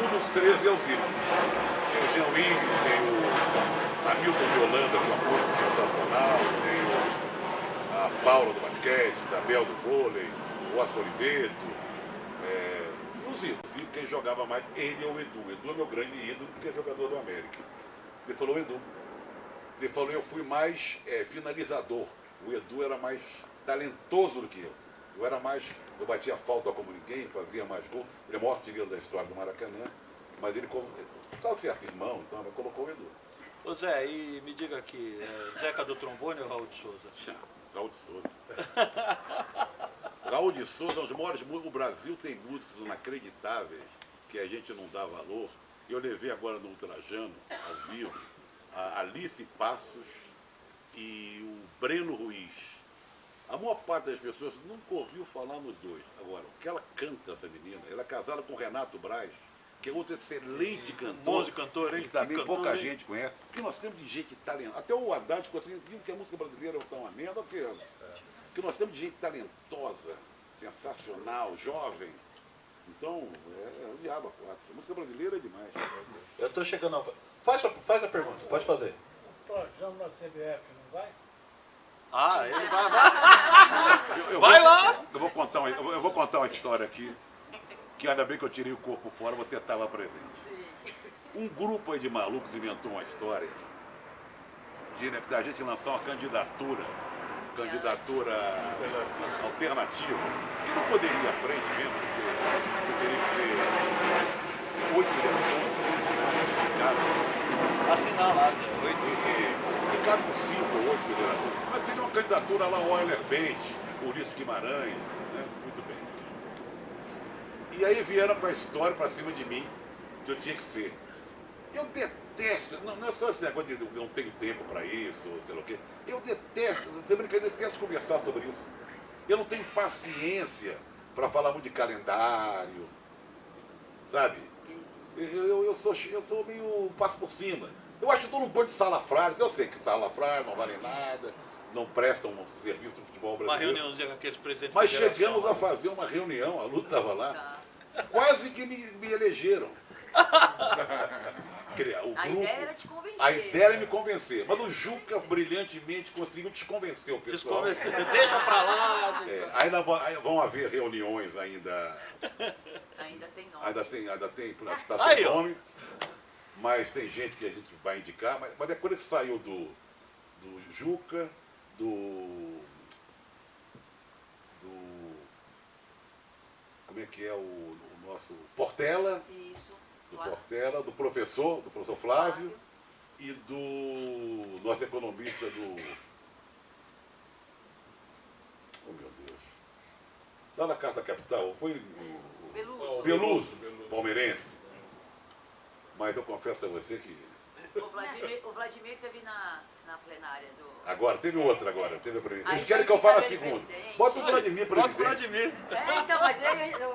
Um dos 13 é o Zico. Tem o Jean Willis, tem o Hamilton de Holanda, que é uma coisa sensacional, tem a Paula do basquete, Isabel do vôlei, o Oscar Oliveto, e o Zico. O Zico, quem jogava mais, ele é o Edu. O Edu é meu grande ídolo, porque é jogador do América. Ele falou, Edu. Ele falou, eu fui mais finalizador. O Edu era mais talentoso do que eu. Eu batia falta como ninguém, fazia mais gol. Ele é o maior artilheiro da história do Maracanã. Mas ele estava certo, irmão, então ele colocou o Edu. Ô Zé, e me diga aqui, Zeca do trombone ou Raul de Souza? Raul de Souza. Raul de Souza é um dos maiores músicos. O Brasil tem músicos inacreditáveis que a gente não dá valor. Eu levei agora no Ultrajano, ao vivo, a Alice Passos e o Breno Ruiz. A maior parte das pessoas nunca ouviu falar nos dois. Agora, o que ela canta, essa menina, ela é casada com o Renato Braz, que é outro excelente cantor. Cantor, hein? Que também pouca gente conhece. Porque nós temos de gente talentosa. Até o Haddad ficou assim, dizendo que a música brasileira é uma merda. Porque nós temos de gente talentosa, sensacional, jovem. Então, é o diabo a quatro. A música brasileira é demais. Eu estou chegando. Faz a pergunta, pode fazer. O Trajano na CBF não vai? Ele vai. Vai lá! Eu vou contar uma história aqui, que ainda bem que eu tirei o corpo fora, você estava presente. Um grupo aí de malucos inventou uma história da gente lançar uma candidatura candidatura alternativa, que não poderia ir à frente mesmo, porque você teria que ser 8 federações, 5, cada. Assinar lá, Zé. Ficar com 5 ou 8 federações. Mas seria uma candidatura lá, Euler Bente, Ulisses Guimarães, né? Muito bem. E aí vieram com a história para cima de mim, que eu tinha que ser. Eu detesto, não é só esse negócio de eu não tenho tempo para isso, ou sei lá o quê. Eu detesto, eu detesto conversar sobre isso. Eu não tenho paciência para falar muito de calendário, sabe? Eu sou meio passo por cima. Eu acho que todo mundo pode salafrários, eu sei que salafrários não valem nada, não prestam um serviço de futebol Uma brasileiro. reuniãozinha com aqueles presidentes Mas de federação, chegamos a fazer uma reunião, a Luta estava lá, quase que me elegeram. A ideia era te convencer. A ideia era me convencer, mas o Juca brilhantemente conseguiu desconvencer o pessoal. Desconvencer, deixa pra lá. Aí vão haver reuniões ainda. Ainda tem nome. Ainda tem, está sem nome. Mas tem gente que a gente vai indicar, mas é coisa que saiu do Juca, do como é que é o nosso Portela, do Portela, do professor Flávio e do nosso economista oh meu Deus, lá na Carta Capital, foi o Peluso, palmeirense. Mas eu confesso a você que... O Vladimir teve na plenária do... Agora, teve outra agora, teve a primeira. Eles Aí querem que eu fale a segunda. Bota o Vladimir presidente. Bota o Vladimir. Então, mas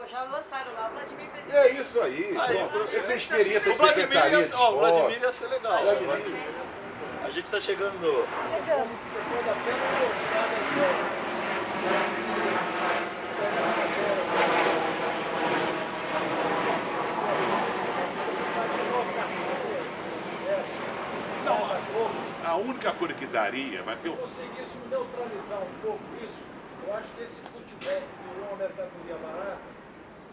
já lançaram lá o Vladimir presidente. É isso aí. Ele tem experiência de secretaria de esporte. O Vladimir ia ser legal. A gente está chegando no... Chegamos. Você pode até não gostar da ideia. A única coisa que daria, mas se conseguíssemos neutralizar um pouco isso, eu acho que esse futebol que virou uma mercadoria barata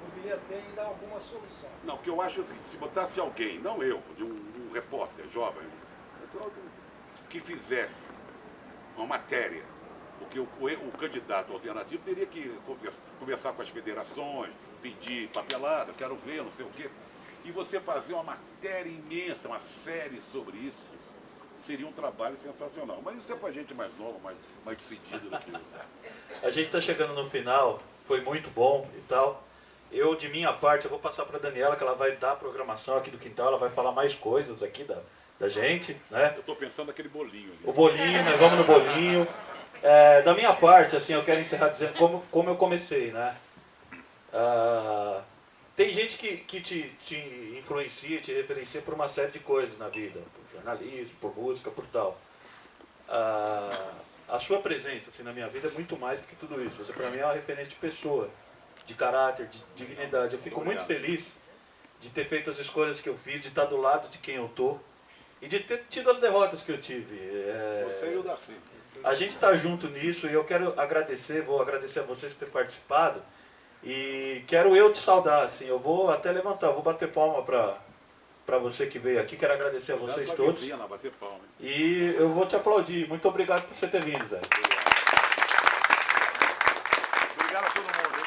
poderia ter ainda alguma solução. Não, o que eu acho é o seguinte, se botasse alguém, não eu, de um repórter jovem, que fizesse uma matéria, porque o candidato alternativo teria que conversar com as federações, pedir papelada, quero ver, não sei o quê, e você fazer uma matéria imensa, uma série sobre isso, seria um trabalho sensacional. Mas isso é para gente mais nova, mais decidida do que eu. A gente está chegando no final, foi muito bom e tal. Eu, de minha parte, eu vou passar para a Daniela, que ela vai dar a programação aqui do Quintal, ela vai falar mais coisas aqui da gente, né? Eu estou pensando naquele bolinho ali. O bolinho, né? Vamos no bolinho. Da minha parte, assim, eu quero encerrar dizendo como eu comecei, né? Tem gente que te influencia, te referencia por uma série de coisas na vida, por jornalismo, por música, por tal. A sua presença assim, na minha vida é muito mais do que tudo isso. Você para mim é uma referência de pessoa, de caráter, de dignidade. Eu fico muito feliz de ter feito as escolhas que eu fiz, de estar do lado de quem eu tô e de ter tido as derrotas que eu tive. Você e o Darcy. A gente está junto nisso e eu quero agradecer, vou agradecer a vocês por ter participado. E quero eu te saudar, assim, eu vou até levantar, vou bater palma para você que veio aqui, quero agradecer a vocês todos. Bater palma, e eu vou te aplaudir, muito obrigado por você ter vindo, Zé. Obrigado a todo mundo, hein?